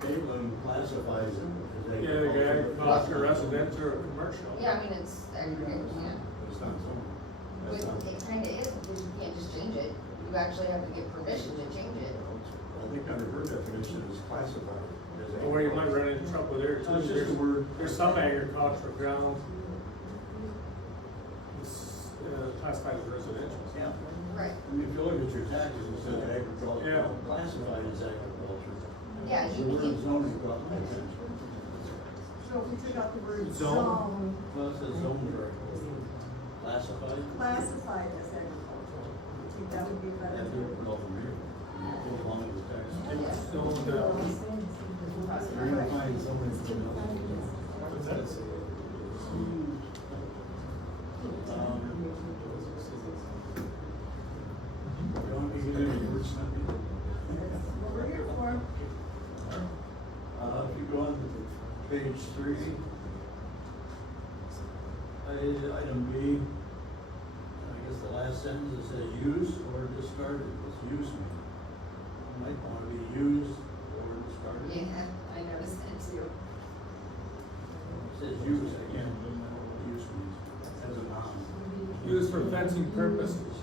Caitlin classifies it as Yeah, the guy, agricultural. residential or commercial. Yeah, I mean, it's agriculture, yeah. It's not zone. But That's not. it kinda is, because you can't just change it. You actually have to get permission to change it. I think under her definition is classified as. Or you might run into trouble there too. No, it's just a word. There's some agricultural ground. It's classified as residential. Yeah, Right. I mean, if you look at your taxes, it says agricultural, Yeah. classified as agriculture. Yeah, The you word can't, zoning got my attention. So if we took out the word Zone. zone, Well, it says zone directly. Classified. classified as agricultural, I think that would be Yeah, better. do it all from here. Go along with the tax. So, You're gonna find something. what's that? You want me to get any wordsmithing? What we're here for. If you go on to page 3, item B, I guess the last sentence, it says use or discarded, what's use mean? It might want to be used or discarded. yeah, I noticed that too. It says use, I can't remember what use means, as a noun. Used for fencing purposes.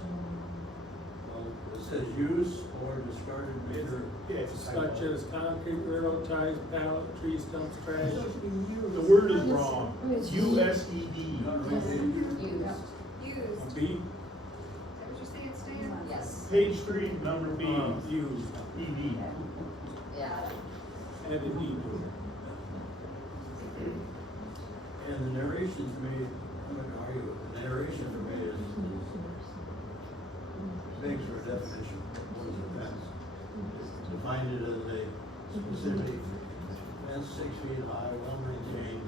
Well, it says use or discarded material. Such as concrete, railroad ties, pallet, tree stumps, trash. So it should be used. The word is wrong. USED. You know, Used. Used. B, Is that what you're saying, Stan? Yes, Page 3, number B, used, ED. yeah. and a D. And the narration to me, I'm not gonna argue, the narration to me is begs for a definition. What is a fence? Defined it as a specific fence 6 feet high, well maintained,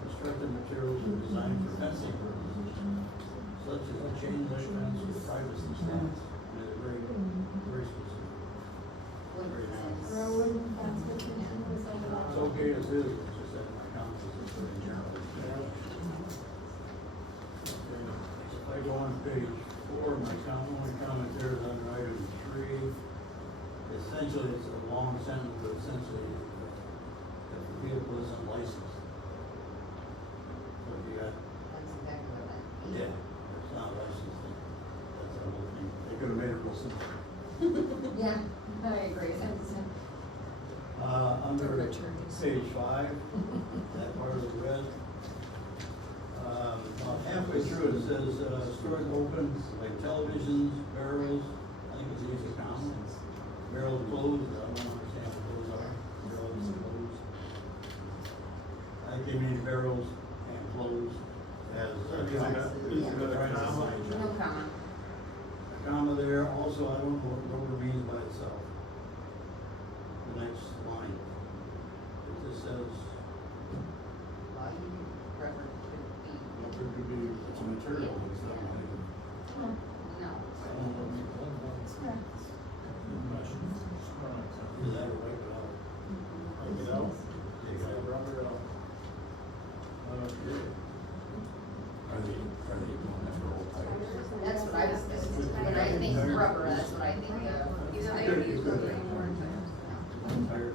constructed materials are designed for fencing purposes, such as a chain link fence or privacy fence. And it's very, very specific. Very nice. Or a wooden fence with the shingles over that. It's okay as is, it's just that my comments is very general. If I go on page 4, my only comment there is under item 3. essentially, it's a long sentence, but essentially, if the vehicle isn't licensed. So if you got, That's exactly what that means. yeah, if it's not licensed, then that's the whole thing. They could have made it real simple. Yeah, I agree. Under page 5, that part of the red. About halfway through it says, stores open, like televisions, barrels, I think it's easy to count. Barrels closed, I don't understand what those are, barrels closed. I think they mean barrels and closed as. No comment. Comma there, also, I don't know what rubber means by itself. The next line, it just says, Well, you rubber could be, Rubber could be, it's a material, but it's not like. no. I don't know what it means. Is that or wipe it out? Take it out, Take it out. rubber it out. Okay. Are they going after old tires? That's what I was thinking. When I think rubber, that's what I think of. You know, they don't use rubber anymore in tires. Tires.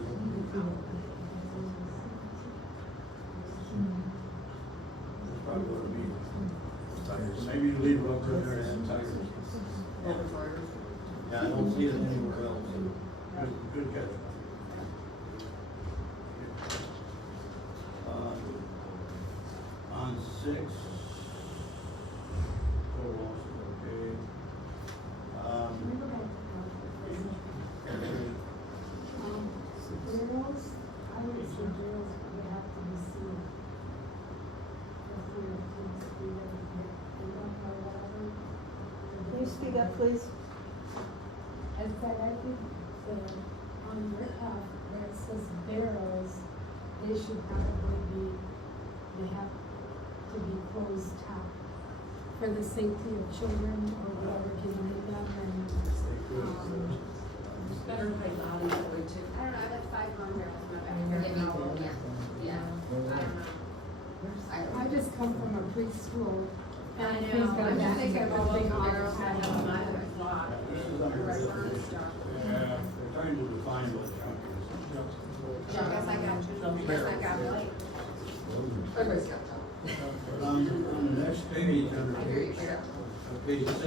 That's probably what it means. Tires. Maybe you leave rubber in there and tires. Yeah, I don't see it anywhere else. Good catch. On 6, total loss is okay. Barrels, I would say barrels would have to be sealed. If we were to speed up, they don't know whatever. Can you speak up, please? I said, I think on your cup, where it says barrels, they should probably be, they have to be closed top for the safety of children or whatever getting in them and, Better hide bodies that way too. I don't know, I've had 5 gun barrels in my Maybe, backyard. yeah. I don't know. I just come from a preschool. And I think know, of I'm that just thinking as a about big the barrels I have in my option. lot. This is under Where I burn definition. stuff. Yeah, they're trying to define what junk is. I guess I got you, I guess I got blight. Everybody's got some. But on the next page, under I hear you, Sheriff. page 6,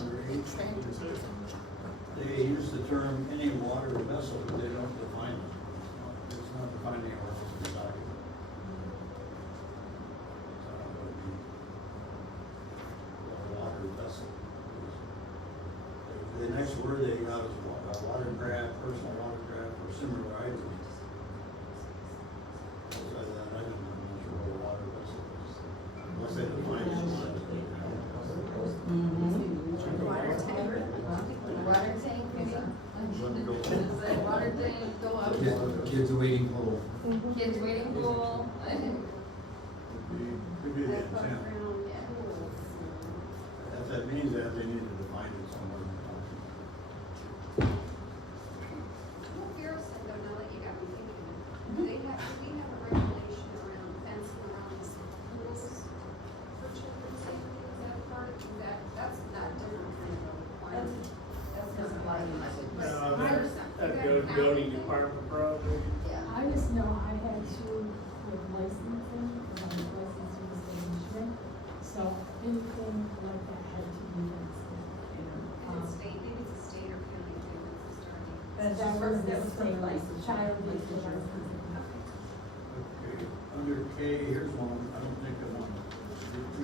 under 8, they use the term any water vessel, but they don't define it. It's not defined anywhere else in the document. So I don't know what it means. A water vessel. The next word they got is watercraft, personal watercraft, or similar item. Outside of that item, I'm not sure what a water vessel is. Unless they define it. Water tank. Water tank, maybe? Is that water tank go up? Kids waiting pool. Kids waiting pool? Could be the intent. If that means that, they need to define it somewhere. Well, Bureau said though, now that you got me thinking, do we have a regulation around fencing around the schools for children's safety? Is that a part of that's not different kind of a requirement? That's not applying to my building department probably. Yeah. I just know I had to with licensing, because I'm licensed in the state of Michigan, so anything like that had to be licensed. And it's state, maybe it's a state or county thing that's starting. That was the state license, child Licensure. licensing. Okay, under K, here's one, I don't think I want to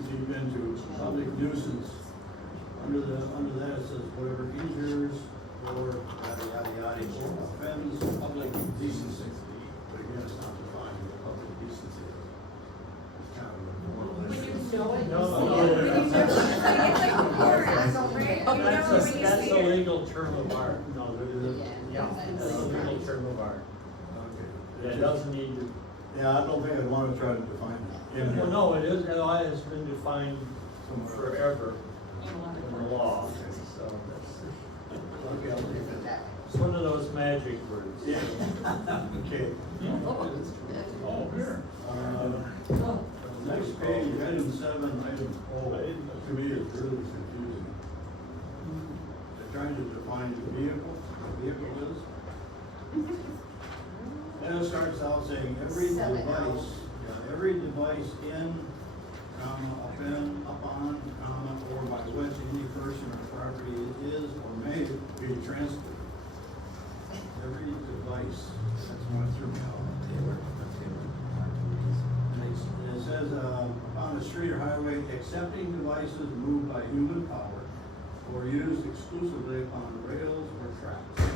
deep into public nuisance. Under that, it says whatever injures or yada, yada, yada, or offends public decency. But again, it's not defined what public decency is. It's kind of a more or less. When you know it, you No, see no, it. no. When you know it, it's like a court, That's a right? You rare- know that's when you That's see a it. legal term of art, no, Yeah, that's a legal term of art. Okay. That doesn't need to, Yeah, I don't think I'd want to try to define it. in here. well, no, it is, it has been defined Somewhere. forever In a lot of in the law, so that's, Okay, I'll leave it. it's one of those magic words. Yeah. Okay. Oh, here. Next page, item 7, item O, to me is really confusing. The trying to define the vehicle is. And it starts out saying every Sell it now. device, every device in, comma, upon, comma, or by which any person or property is or may be transferred. Every device, that's what threw me off. And it says, upon a street or highway, accepting devices moved by human power or used exclusively upon rails or tracks.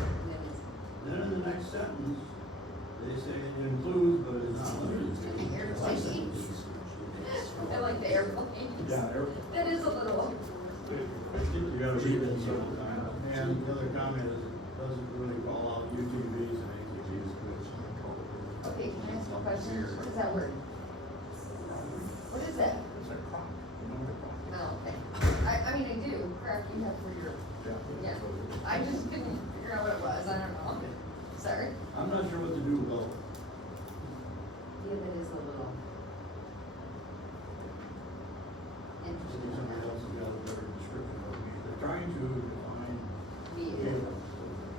Then in the next sentence, they say it includes, but is not limited to. Airplane. I like the airplane. Yeah, That is a little. you gotta read it several times. And the other comment is, it doesn't really call out UTVs and ATVs. Okay, can I ask a question? What is that word? What is that? It's a clock, you know the clock. Oh, okay. I mean, I do, correct, you have for your, yeah. I just couldn't figure out what it was, I don't know. Sorry. I'm not sure what to do with those. Yeah, that is a little Maybe interesting. somebody else has got a better description of it. They're trying to define Vehicle. vehicles,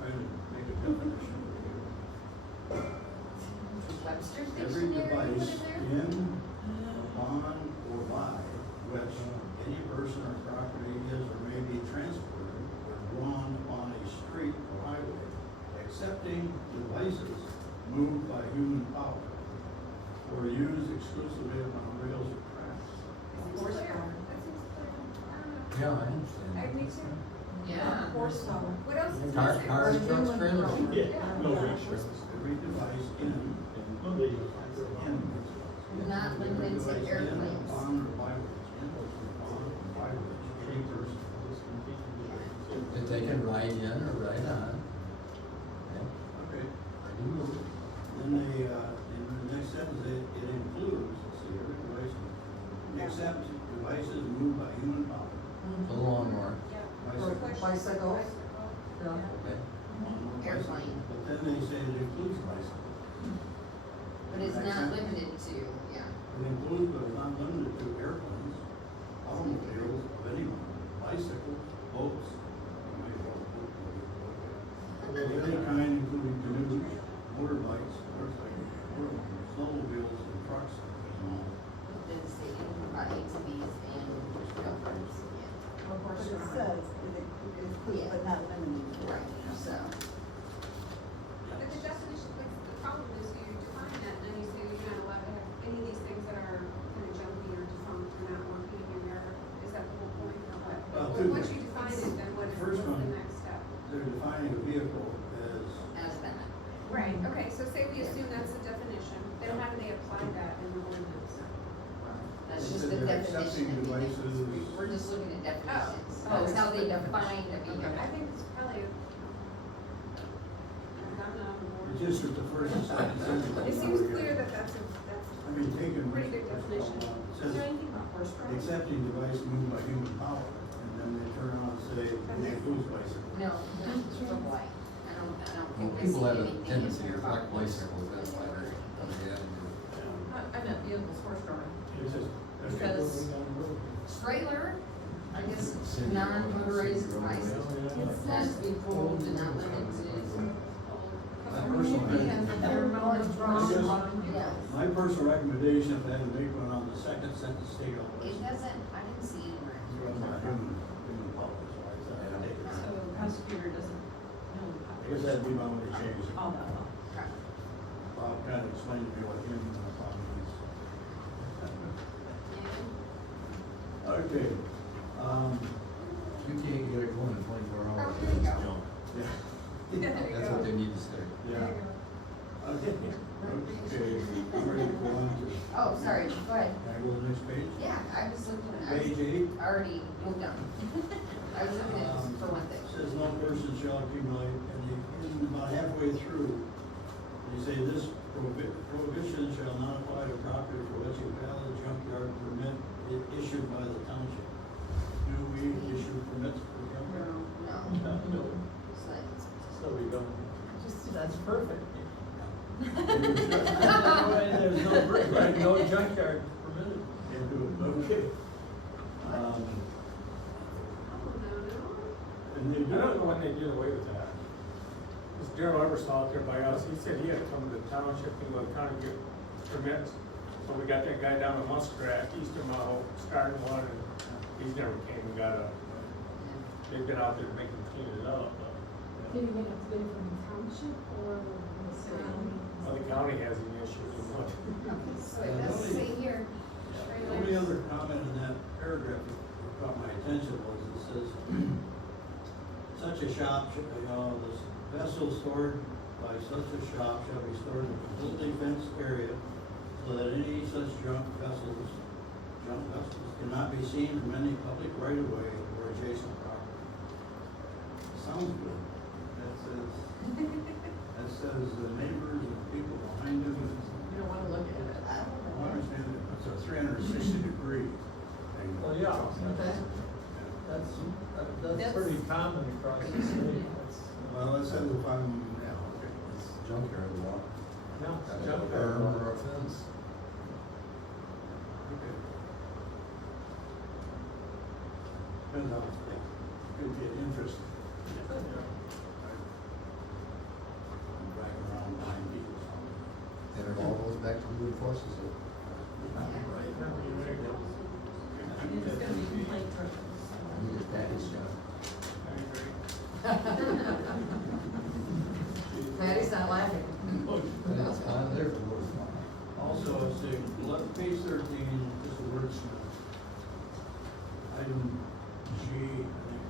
trying to make a definition of vehicle. Webster's Every dictionary, put device it there? in, upon, or by which any person or property is or may be transported or drawn upon a street or highway, accepting devices moved by human power or used exclusively upon rails or tracks. Horsepower. That seems clear. I don't know. Yeah, I understand. Me too. Yeah. Horsepower. What else is Car- missing? cars, trucks, trailers. Every device in. Not limited to airplanes. On or by which, in or by which, any person. That they can ride in or ride on. Okay. I do know. Then they, in the next sentence, it includes, let's see, every device, except devices moved by human power. A lawnmower. Bicycle. Bicycles. Yeah. Okay. Airplane. But then they say it includes bicycle. But it's not limited to, yeah. It includes, but is not limited to airplanes, automobiles of any kind, bicycles, boats. Of any kind, including canoes, motorbikes, motorcycles, snowmobiles, and trucks, and all. Then say about ATVs and truckers, yeah. But it says, it includes but not limited to. Right, so. But the definition, like, the problem is you define that, and then you say you're not allowed to have any of these things that are kind of junky or defunct or not working in your yard. Is that the whole point, or what? Well, But two once things. you define it, then what's First the one- next step? They're defining a vehicle as, As that. Right, okay, so say we assume that's the definition, then how do they apply that in the ordinance? That's They just said the they're definition. accepting of vehicles. devices. We're just looking at definitions. Oh. That's how they define a vehicle. I think it's probably, I'm not on board. it's just that the first and second sentence. It seems clear that that's I mean, taking. Pretty good definition. It Is says, there anything about horse drawn? accepting device moved by human power, and then they turn around and say, it includes bicycle. No, not for white. I don't Well, think I people see have a anything in tendency here to about collect bicycles, that's why they're, yeah. I meant vehicles, horse drawn. It's just. Because- Trailer, I guess, non-motorized devices. Has to be pulled and not limited to. My personal, Yeah. my personal recommendation, if I had to make one on the second sentence, take out It bicycle. doesn't, I didn't see anywhere. Human power, so I said I'd take it So out. the prosecutor doesn't know. I guess that'd be my only change. Oh, no, no. Okay. Bob kind of explained to me what human power means. Okay, You can't get it going in 24 Oh, hours. there you go. yeah. There you That's go. what they need to say. Yeah. Okay, I'm ready to go on to, Oh, sorry, go ahead. can I go to the next page? Yeah, I was looking, I Page was 8. already moved on. I was looking at this for one thing. Says no person shall accumulate, and in about halfway through, they say this prohibition shall not apply to property for which a valid junkyard permit is issued by the township. Do we issue permits for junkyard? No. No. It's like, So we don't. That's perfect. There's no, right, no junkyard permitted. Can't do it, okay. Oh, no. And they do. I don't know when they did away with that. Cause Darryl Eversole out there by us, he said he had to come to the township and go kind of get permits. So we got that guy down in Muskrat, Eastern Mile, starting one, and he's never came and got a, they've been out there to make him clean it up. But, Did you get a bid from the township or the city? well, the county has an issue with what. So it does say here, The only other comment in that paragraph that caught my attention was it says, such a shop, this vessel stored by such a shop shall be stored in a completely fenced area so that any such junk vessels cannot be seen from any public right of way or adjacent property. Sounds good. That says the neighbors and people behind them. You don't wanna look at it. I don't understand it. It's a 360-degree angle. Well, yeah, that's pretty common across the state. Well, it says if I'm, yeah, okay. It's junkyard law. No, Got it's a junk berm there. or a fence. Okay. Depends on, it could get interesting. I'm driving around behind people. And it all goes back to who enforces it. And it's gonna be complaint driven, so. I need a package job. Patty's not laughing. That's not there for what it's not. Also, it's page 13, just a wordsmith. Item G, I think,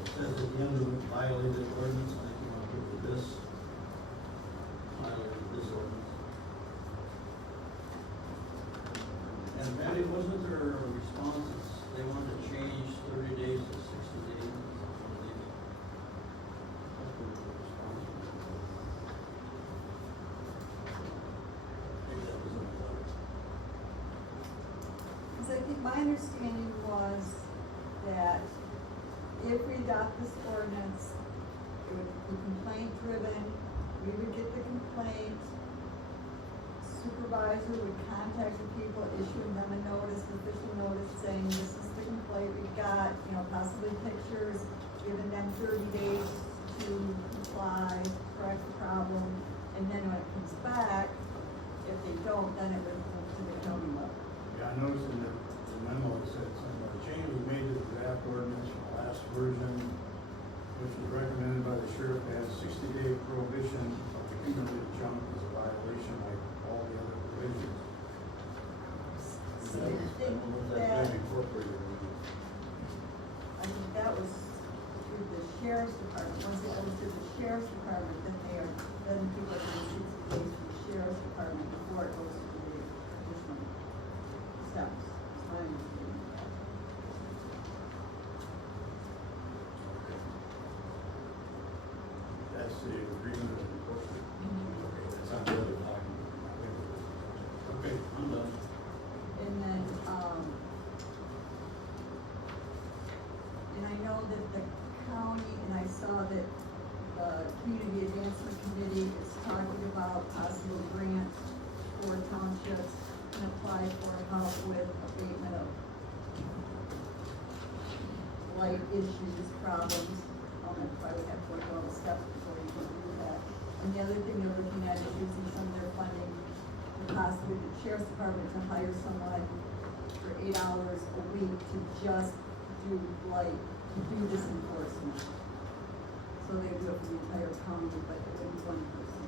it says at the end of it, violated ordinance, I think you want to put with this. Violated this ordinance. And Patty, wasn't there a response, they wanted to change 30 days to 60 days? That's what the response was. Maybe that was in the letter. Cause I think my understanding was that if we adopt this ordinance, it would be complaint driven, we would get the complaint, supervisor would contact the people, issuing them a notice, official notice saying this is the complaint we got, possibly pictures, giving them 30 days to comply, correct the problem, and then when it comes back, if they don't, then it would go to the county level. Yeah, I noticed in the memo, it said something about change was made to the draft ordinance from the last version, which was recommended by the sheriff to have 60-day prohibition of accumulated junk as a violation like all the other provisions. See, I think don't know if that, that's been incorporated. I think that was through the sheriff's department, once it goes to the sheriff's department, then people are going to 60 days to the sheriff's department before it goes to the additional steps, is my understanding. That's the agreement of incorporated. Okay, that's not the other document. Okay, I'm done. And then, and I know that the county, and I saw that the Community Advancement Committee is talking about possible grant for townships and apply for help with abatement of blight issues, problems. That's why we have to go through all the steps before you can do that. And the other thing they're looking at is using some of their funding, possibly the sheriff's department to hire someone for 8 hours a week to just do blight, to do this enforcement. So they do it for the entire county, but it would be one person.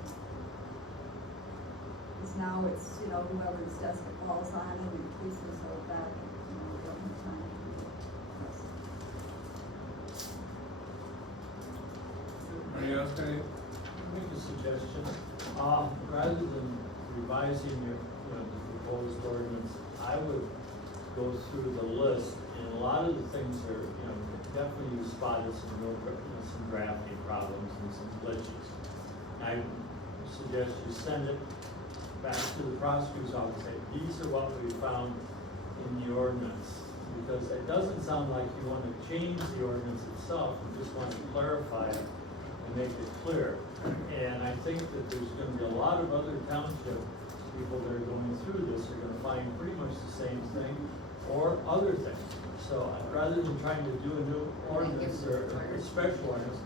Cause now it's, whoever's desk it falls on and in case there's no back, we don't have time to do it. Anybody else got any? Make a suggestion, rather than revising the proposed ordinance, I would go through the list, and a lot of the things are, definitely you spotted some drafting problems and some glitches. I suggest you send it back to the prosecutor's office, say, these are what we found in the ordinance. Because it doesn't sound like you want to change the ordinance itself, you just want to clarify it and make it clear. And I think that there's gonna be a lot of other township people that are going through this are gonna find pretty much the same thing or other things. So rather than trying to do a new ordinance or a special ordinance,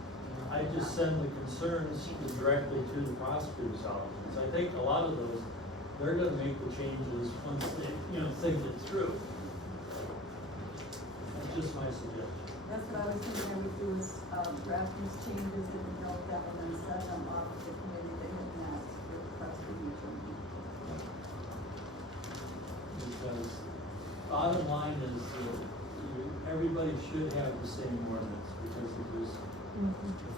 I just send the concerns directly to the prosecutor's office. I think a lot of those, they're gonna make the changes once they, think it through. That's just my suggestion. That's what I was thinking I would do is, draft these changes and note them and then send them off to the committee that had met with prosecution. Because bottom line is that everybody should have the same ordinance, because if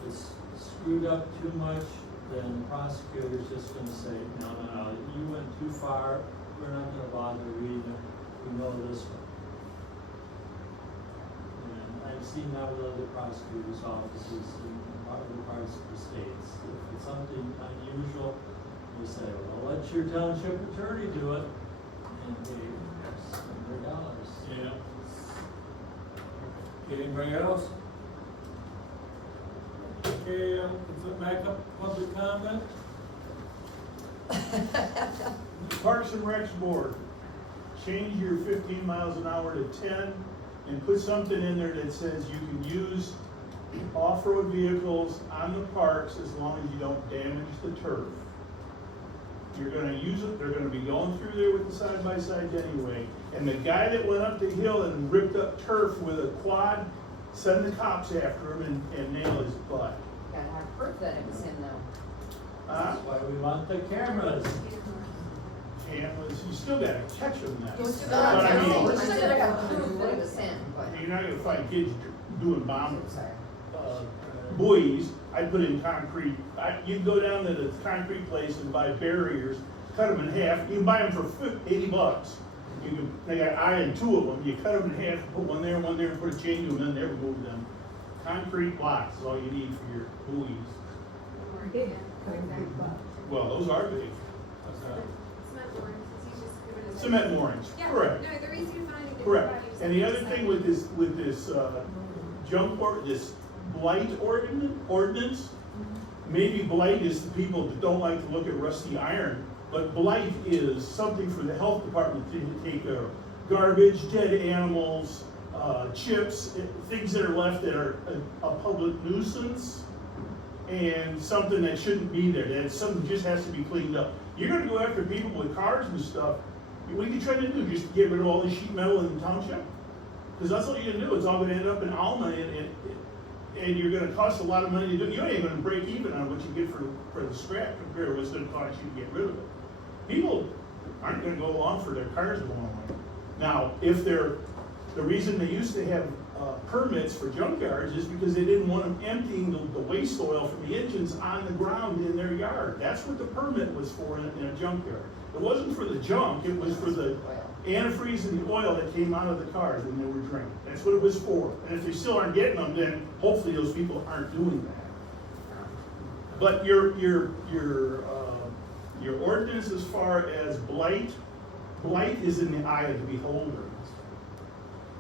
it's screwed up too much, then the prosecutor's just gonna say, no, you went too far, we're not gonna bother reading it, we know this one. And I've seen that with other prosecutors' offices in other parts of the states. If it's something unusual, they say, well, let your township attorney do it, and they spend their dollars. Yeah. Anybody else? Okay, back up public comment. Parks and Recs Board, change your 15 miles an hour to 10 and put something in there that says you can use off-road vehicles on the parks as long as you don't damage the turf. You're gonna use it, they're gonna be going through there with the side-by-sides anyway. And the guy that went up the hill and ripped up turf with a quad, send the cops after him and nail his butt. Gotta have proof that it was him though. That's why we want the cameras. Cameras, you still gotta catch them now. You still But I gotta mean, you still gotta have proof that it was him, but. you're not gonna find kids doing bomb Sorry. buoys. I put in concrete. You can go down to the concrete place and buy barriers, cut them in half. You can buy them for $80. They got eye and two of them. You cut them in half, put one there, and put a chain to them, and then never move them. Concrete blocks is all you need for your buoys. Well, those are big. Cement moorings, he's just giving us. Cement moorings, Yeah, correct. no, they're easy to find. Correct. And the other thing with this this blight ordinance, maybe blight is the people that don't like to look at rusty iron, but blight is something for the health department to take care of. Garbage, dead animals, chips, things that are left that are a public nuisance, and something that shouldn't be there, that something just has to be cleaned up. You're gonna go after people with cars and stuff, what are you trying to do, just get rid of all the sheet metal in the township? Because that's what you're gonna do, it's all gonna end up in Alma, and you're gonna cost a lot of money to do it. You ain't gonna break even on what you get for the scrap compared to what it's gonna cost you to get rid of it. People aren't gonna go along for their cars going away. Now, if the reason they used to have permits for junkyards is because they didn't want them emptying the waste oil from the engines on the ground in their yard. That's what the permit was for in a junkyard. It wasn't for the junk, it was for the antifreeze and the oil that came out of the cars when they were drinking. That's what it was for. And if they still aren't getting them, then hopefully those people aren't doing that. But your ordinance as far as blight is in the eye of the beholder.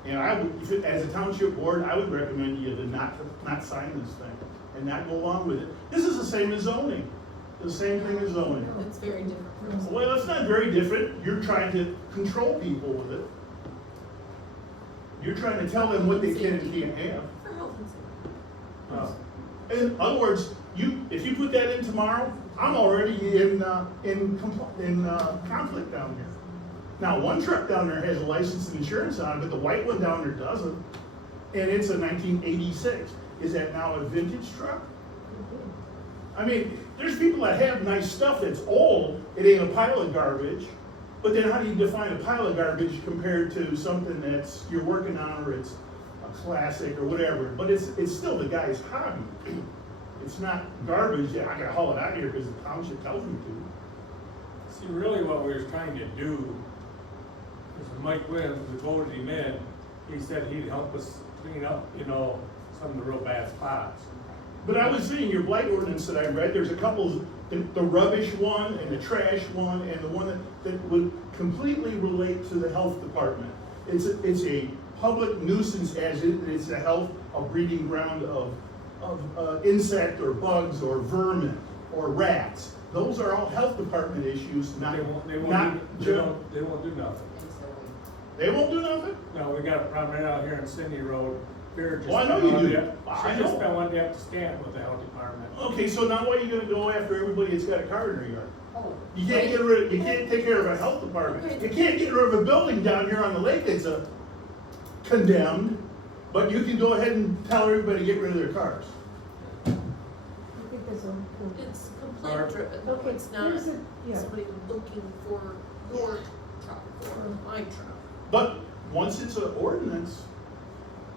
And I would, as a township board, I would recommend you to not sign this thing and not go along with it. This is the same as zoning. The same thing as zoning. It's very different from zoning. Well, it's not very different. You're trying to control people with it. You're trying to tell them what they can and can't have. For health and safety. In other words, if you put that in tomorrow, I'm already in conflict down here. Now, one truck down there has a license and insurance on it, but the white one down there doesn't. And it's a 1986. Is that now a vintage truck? I mean, there's people that have nice stuff that's old, it ain't a pile of garbage, but then how do you define a pile of garbage compared to something that's you're working on, or it's a classic or whatever, but it's still the guy's hobby. It's not garbage, yeah, I gotta haul it out of here because the township tells me to. See, really what we were trying to do is Mike Williams, the voted him in, he said he'd help us clean up, some of the real bad spots. But I was seeing your blight ordinance that I read, there's a couple, the rubbish one and the trash one and the one that would completely relate to the health department. It's a public nuisance as it's a health, a breeding ground of insect or bugs or vermin or rats. Those are all health department issues, not. They won't do nothing. They won't do nothing? No, we got a problem right out here on Cindy Road. They're just. Oh, I know you do. I She just know. spent one day up to stand with the health department. Okay, so now why are you gonna go after everybody that's got a car in their yard? Oh, You can't get rid of, you can't take care of a health department. Okay. You can't get rid of a building down here on the lake that's condemned, but you can go ahead and tell everybody to get rid of their cars. I think that's all. It's complaint driven, though, Okay, it's not here's a- yeah. somebody looking for your truck or my truck. But once it's an ordinance,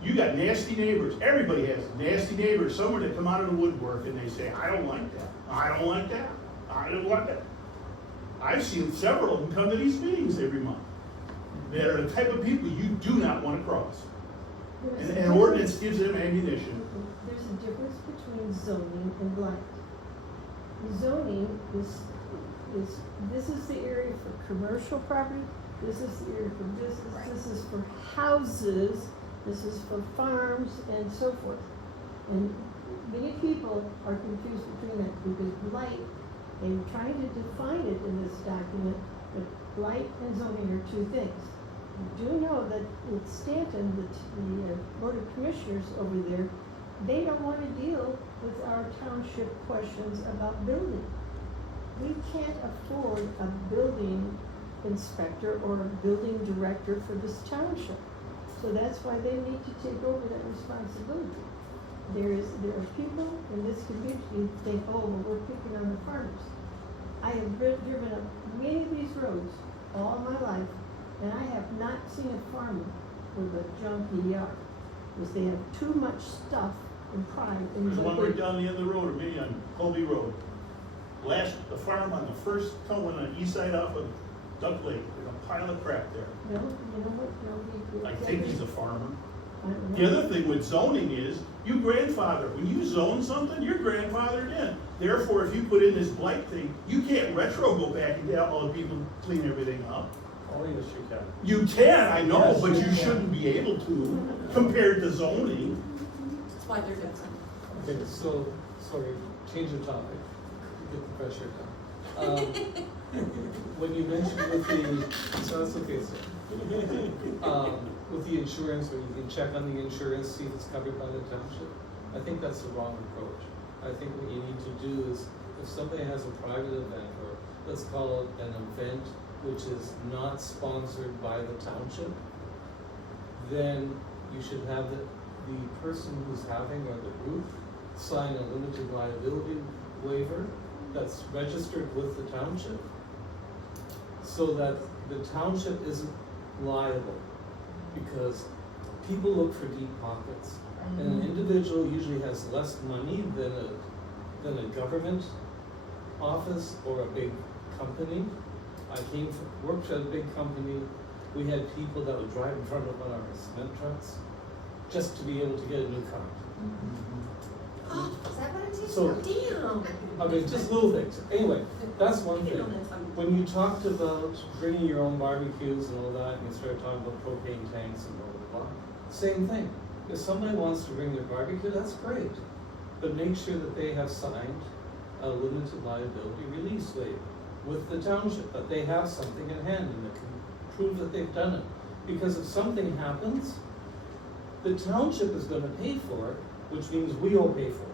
you got nasty neighbors. Everybody has nasty neighbors, somewhere that come out of the woodwork and they say, I don't like that, I don't like that, I don't like that. I've seen several of them come to these meetings every month. They're the type of people you do not want to cross. There's And a an ordinance difference- gives them ammunition. There's a difference between zoning and blight. Zoning is, this is the area for commercial property, this is the area for business, this is for houses, this is for farms and so forth. And many people are confused between that because blight, they were trying to define it in this document, but blight and zoning are two things. You do know that with Stanton, the Board of Commissioners over there, they don't want to deal with our township questions about building. We can't afford a building inspector or a building director for this township. So that's why they need to take over that responsibility. There are people in this community who think, oh, well, we're picking on the farmers. I have driven up many of these roads all my life, and I have not seen a farmer with a junky yard, because they have too much stuff and pride in There's one what right they. down the end of the road, or maybe on Colby Road. The farm on the first coming on the east side off of Duck Lake, there's a pile of crap there. No, you know what, no, I think he's a farmer. I don't The know. other thing with zoning is, you grandfather, when you zone something, you're grandfathered in. Therefore, if you put in this blight thing, you can't retro go back and get all the people clean everything up. Oh, yes, you can. You can, I know, Yes, but you you can. shouldn't be able to compared to zoning. That's why they're different. Okay, so, sorry, change the topic, get the pressure down. When you mentioned with the, so that's okay, sir. With the insurance, where you can check on the insurance, see if it's covered by the township, I think that's the wrong approach. I think what you need to do is, if somebody has a private event, or let's call it an event which is not sponsored by the township, then you should have the person who's having, or the group, sign a limited liability waiver that's registered with the township, so that the township isn't liable, because people look for deep pockets. And an individual usually has less money than a government office or a big company. I worked at a big company, we had people that would drive in front of one of our cement trucks just to be able to get a new car. Oh, Is that what it is? So- damn. I mean, just little things. Anyway, that's one thing. When you talked about bringing your own barbecues and all that, and you started talking about propane tanks and blah, blah, blah, same thing. If somebody wants to bring their barbecue, that's great. But make sure that they have signed a limited liability release waiver with the township, that they have something in hand and that can prove that they've done it. Because if something happens, the township is gonna pay for it, which means we all pay for it.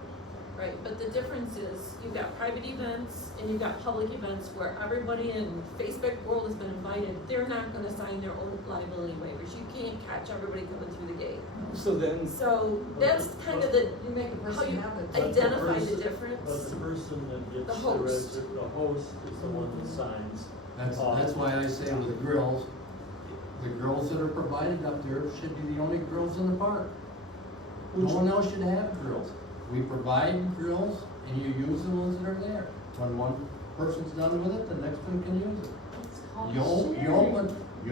Right, but the difference is, you've got private events and you've got public events where everybody in Facebook world has been invited. They're not gonna sign their own liability waivers. You can't catch everybody coming through the gate. So then, So that's kind of the, You make a how person you have the. But the identify the person- difference. But the person that gets The the host. the host is the one that signs. That's why I say with the grills that are provided up there should be the only grills in the park. No one else should have grills. We provide grills and you use the ones that are there. When one person's done with it, the next one can use it. It's called You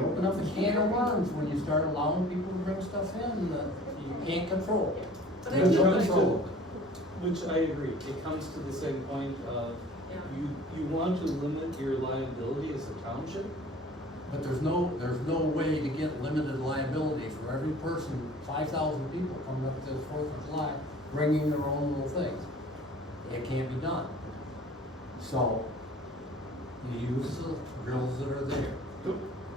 open up a can of worms when you start allowing people to bring stuff in that you can't control. But I There's do no like- control. which I agree, it comes to the same point of, Yeah. you want to limit your liability as a township, But there's no way to get limited liability for every person, 5,000 people coming up to the 4th of July, bringing their own little things. It can't be done. So, you use the grills that are there.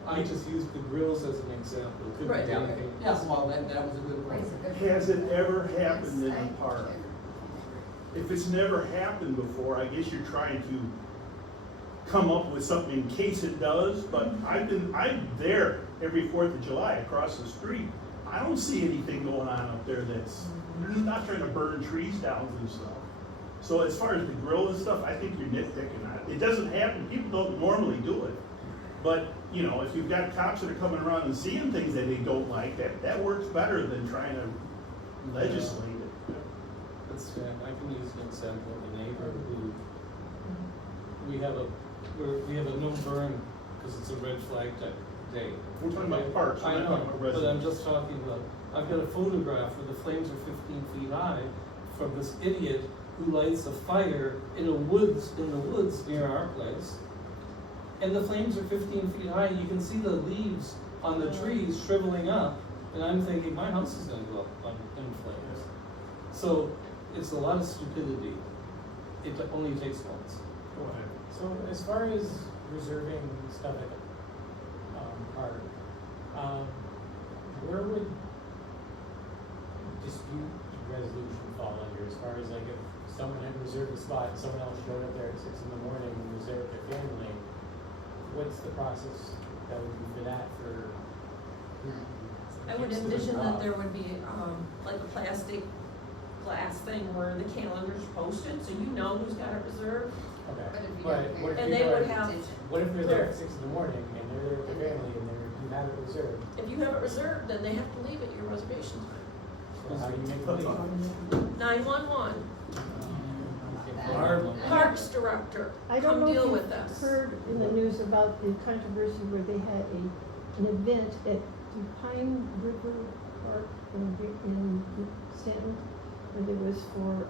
I just used the grills as an example, it could Right. be anything. Yeah, well, that was a good point. Raise a good- Has it ever happened in Yes, the I- park? If it's never happened before, I guess you're trying to come up with something in case it does, but I'm there every 4th of July across the street. I don't see anything going on up there that's, they're not trying to burn trees down and stuff. So as far as the grill and stuff, I think you're nitpicking on it. It doesn't happen, people don't normally do it. But, you know, if you've got cops that are coming around and seeing things that they don't like, that works better than trying to legislate it. That's, I can use an example of a neighbor who, we have a no burn, because it's a red flag type day. We're talking about parks, we're I not know, talking about but I'm residents. just talking about, I've got a photograph where the flames are 15 feet high from this idiot who lights a fire in the woods near our place. And the flames are 15 feet high, you can see the leaves on the trees shriveling up, and I'm thinking, my house is gonna go up in flames. So, it's a lot of stupidity. It only takes once. Go ahead. So as far as reserving stuff at the park, where would dispute resolution fall under, as far as like if someone had reserved a spot and someone else showed up there at 6 in the morning and reserved their family, what's the process that would be for that for? I would envision that there would be, like a plastic glass thing where the calendar's posted, so you know who's got it reserved. But Okay, if you but don't what if pay- And they people would are, have, what if they're there at 6 in the morning and they're there with their family and you have it reserved? if you have it reserved, then they have to leave at your reservation time. So how do you make the leave? 911, Barb? Parks Director, I don't come know if deal with you've this. heard in the news about the controversy where they had an event at the Pine River Park in Stanton, where there was for,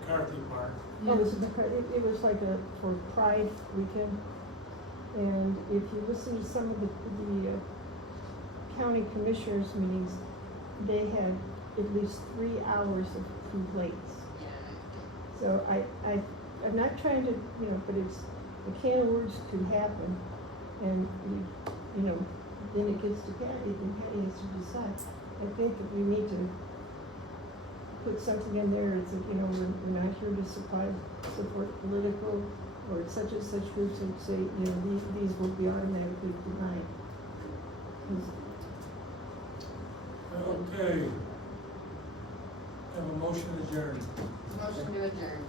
McCarthy Park. it was like for Pride Weekend. And if you listen to some of the county commissioners meetings, they had at least 3 hours of complaints. So I'm not trying to, but it's, a can of words could happen, and then it gets to Patty, and Patty has to decide. I think that we need to put something in there, it's like, we're not here to support political or such and such groups, and say, these will be automatically denied. 'Cause Okay. Have a motion adjourned. Motion to adjourn.